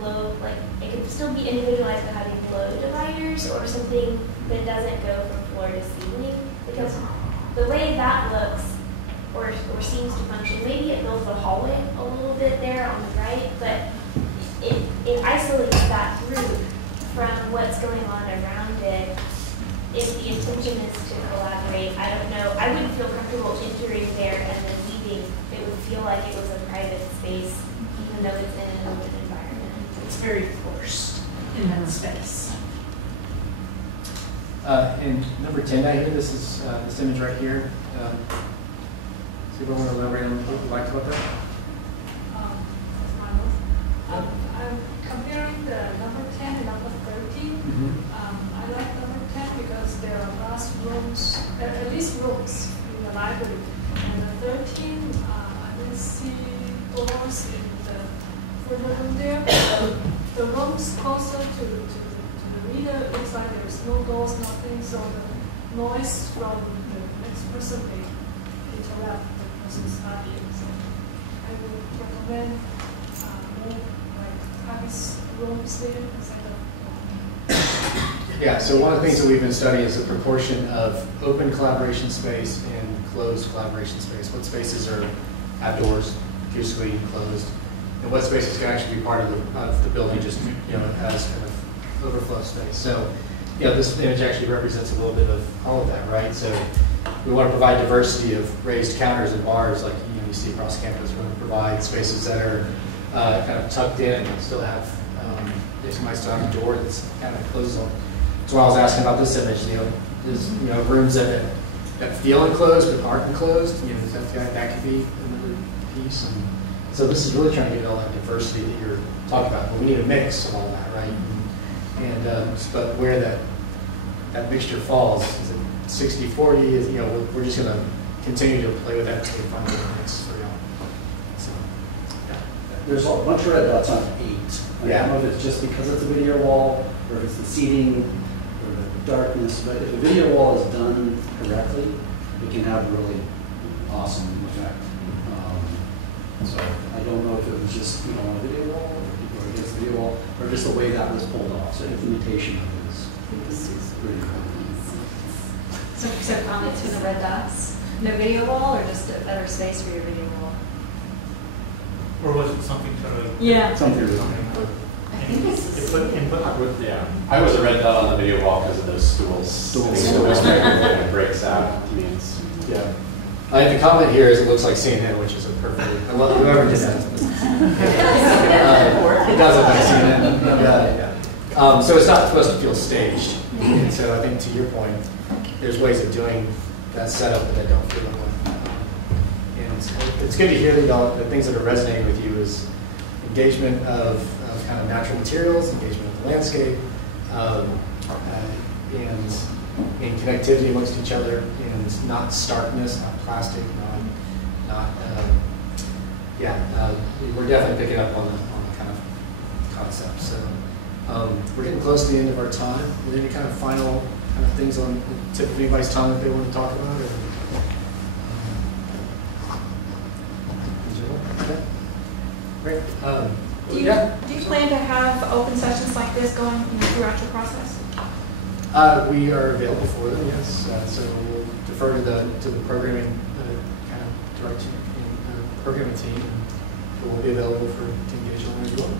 low, like it could still be individualized by having low dividers or something that doesn't go from floor to ceiling, because the way that looks or seems to function, maybe it builds the hallway a little bit there on the right, but it isolates that group from what's going on around it. If the intention is to collaborate, I don't know, I wouldn't feel comfortable entering there and then leaving. It would feel like it was a private space, even though it's in an open environment. It's very forced in that space. And number 10 down here, this is this image right here. People want to elaborate on what you liked about that? I'm comparing the number 10 and number 13. I like number 10 because there are less rooms, at least rooms in the library. And the 13, I didn't see doors in the further room there. The rooms closer to the reader looks like there's no doors, nothing, so the noise from the next person may interrupt the person studying. So I would recommend more rooms there instead of. Yeah, so one of the things that we've been studying is the proportion of open collaboration space and closed collaboration space. What spaces are outdoors, acoustically enclosed, and what spaces can actually be part of the building, just as kind of overflow space. So, this image actually represents a little bit of all of that, right? So we want to provide diversity of raised counters and bars, like you see across campus. We want to provide spaces that are kind of tucked in and still have, you might still have a door that's kind of closed on. That's why I was asking about this image. There's rooms that feel enclosed but aren't enclosed. That could be another piece. And so this is really trying to get all that diversity that you're talking about. But we need a mix of all that, right? And but where that mixture falls, is it 60-40? Is we're just going to continue to play with that until we find the mix for y'all. So, yeah. There's a bunch of red dots on 8. Yeah. I don't know if it's just because it's a video wall, or if it's the seating, or the darkness, but if a video wall is done correctly, it can have a really awesome effect. So I don't know if it was just on a video wall, or people are against the video wall, or just the way that was pulled off. So implementation of it is really cool. So comments for the red dots? No video wall, or just a better space for your video wall? Or was it something totally? Yeah. Something. I think this is. Yeah. I was a red dot on the video wall because of those stools. Stools. It breaks out. Yeah. The comment here is it looks like CNN, which is a perfect. I love whoever did that. It does look like CNN. Yeah. So it's not supposed to feel staged. And so I think to your point, there's ways of doing that setup that don't feel that way. And it's good to hear that the things that are resonating with you is engagement of kind of natural materials, engagement of the landscape, and connectivity amongst each other, and not starkness, not plastic, we're definitely picking up on the kind of concept. So we're getting close to the end of our time. Are there any kind of final kind of things on the tip of anybody's tongue that they want to talk about? Okay. Great. Do you plan to have open sessions like this going throughout your process? We are available for them, yes. So we'll defer to the programming kind of direction, programming team. We'll be available to engage on as well.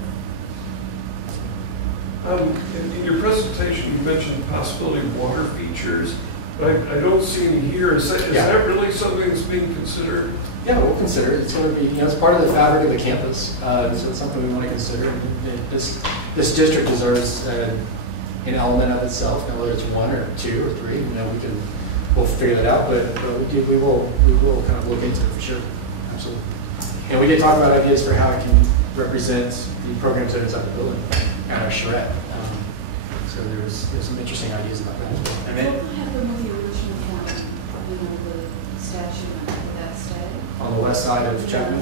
In your presentation, you mentioned the possibility of water features, but I don't see any here. Is that really something that's being considered? Yeah, we'll consider it. It's going to be, it's part of the fabric of the campus, so it's something we want to consider. And this district deserves an element of itself. Now, whether it's 1 or 2 or 3, we'll figure that out. But we will kind of look into it for sure. Absolutely. And we did talk about ideas for how it can represent the programs that are inside the building, kind of a charrette. So there's some interesting ideas about that as well. And then we'll have the movie original one, the statue and that stay. On the west side of Chapman.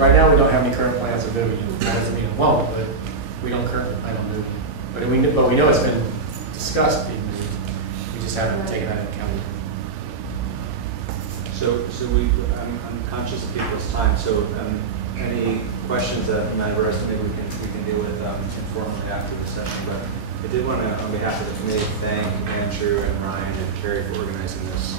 Right now, we don't have any current plans of moving it. That doesn't mean it won't, but we don't currently plan on moving it. But we know it's been discussed being moved. We just haven't taken that into account. So I'm conscious of people's time. So any questions that might arise, maybe we can deal with informally after the session. But I did want to, on behalf of the committee, thank Andrew and Ryan and Carrie for organizing this.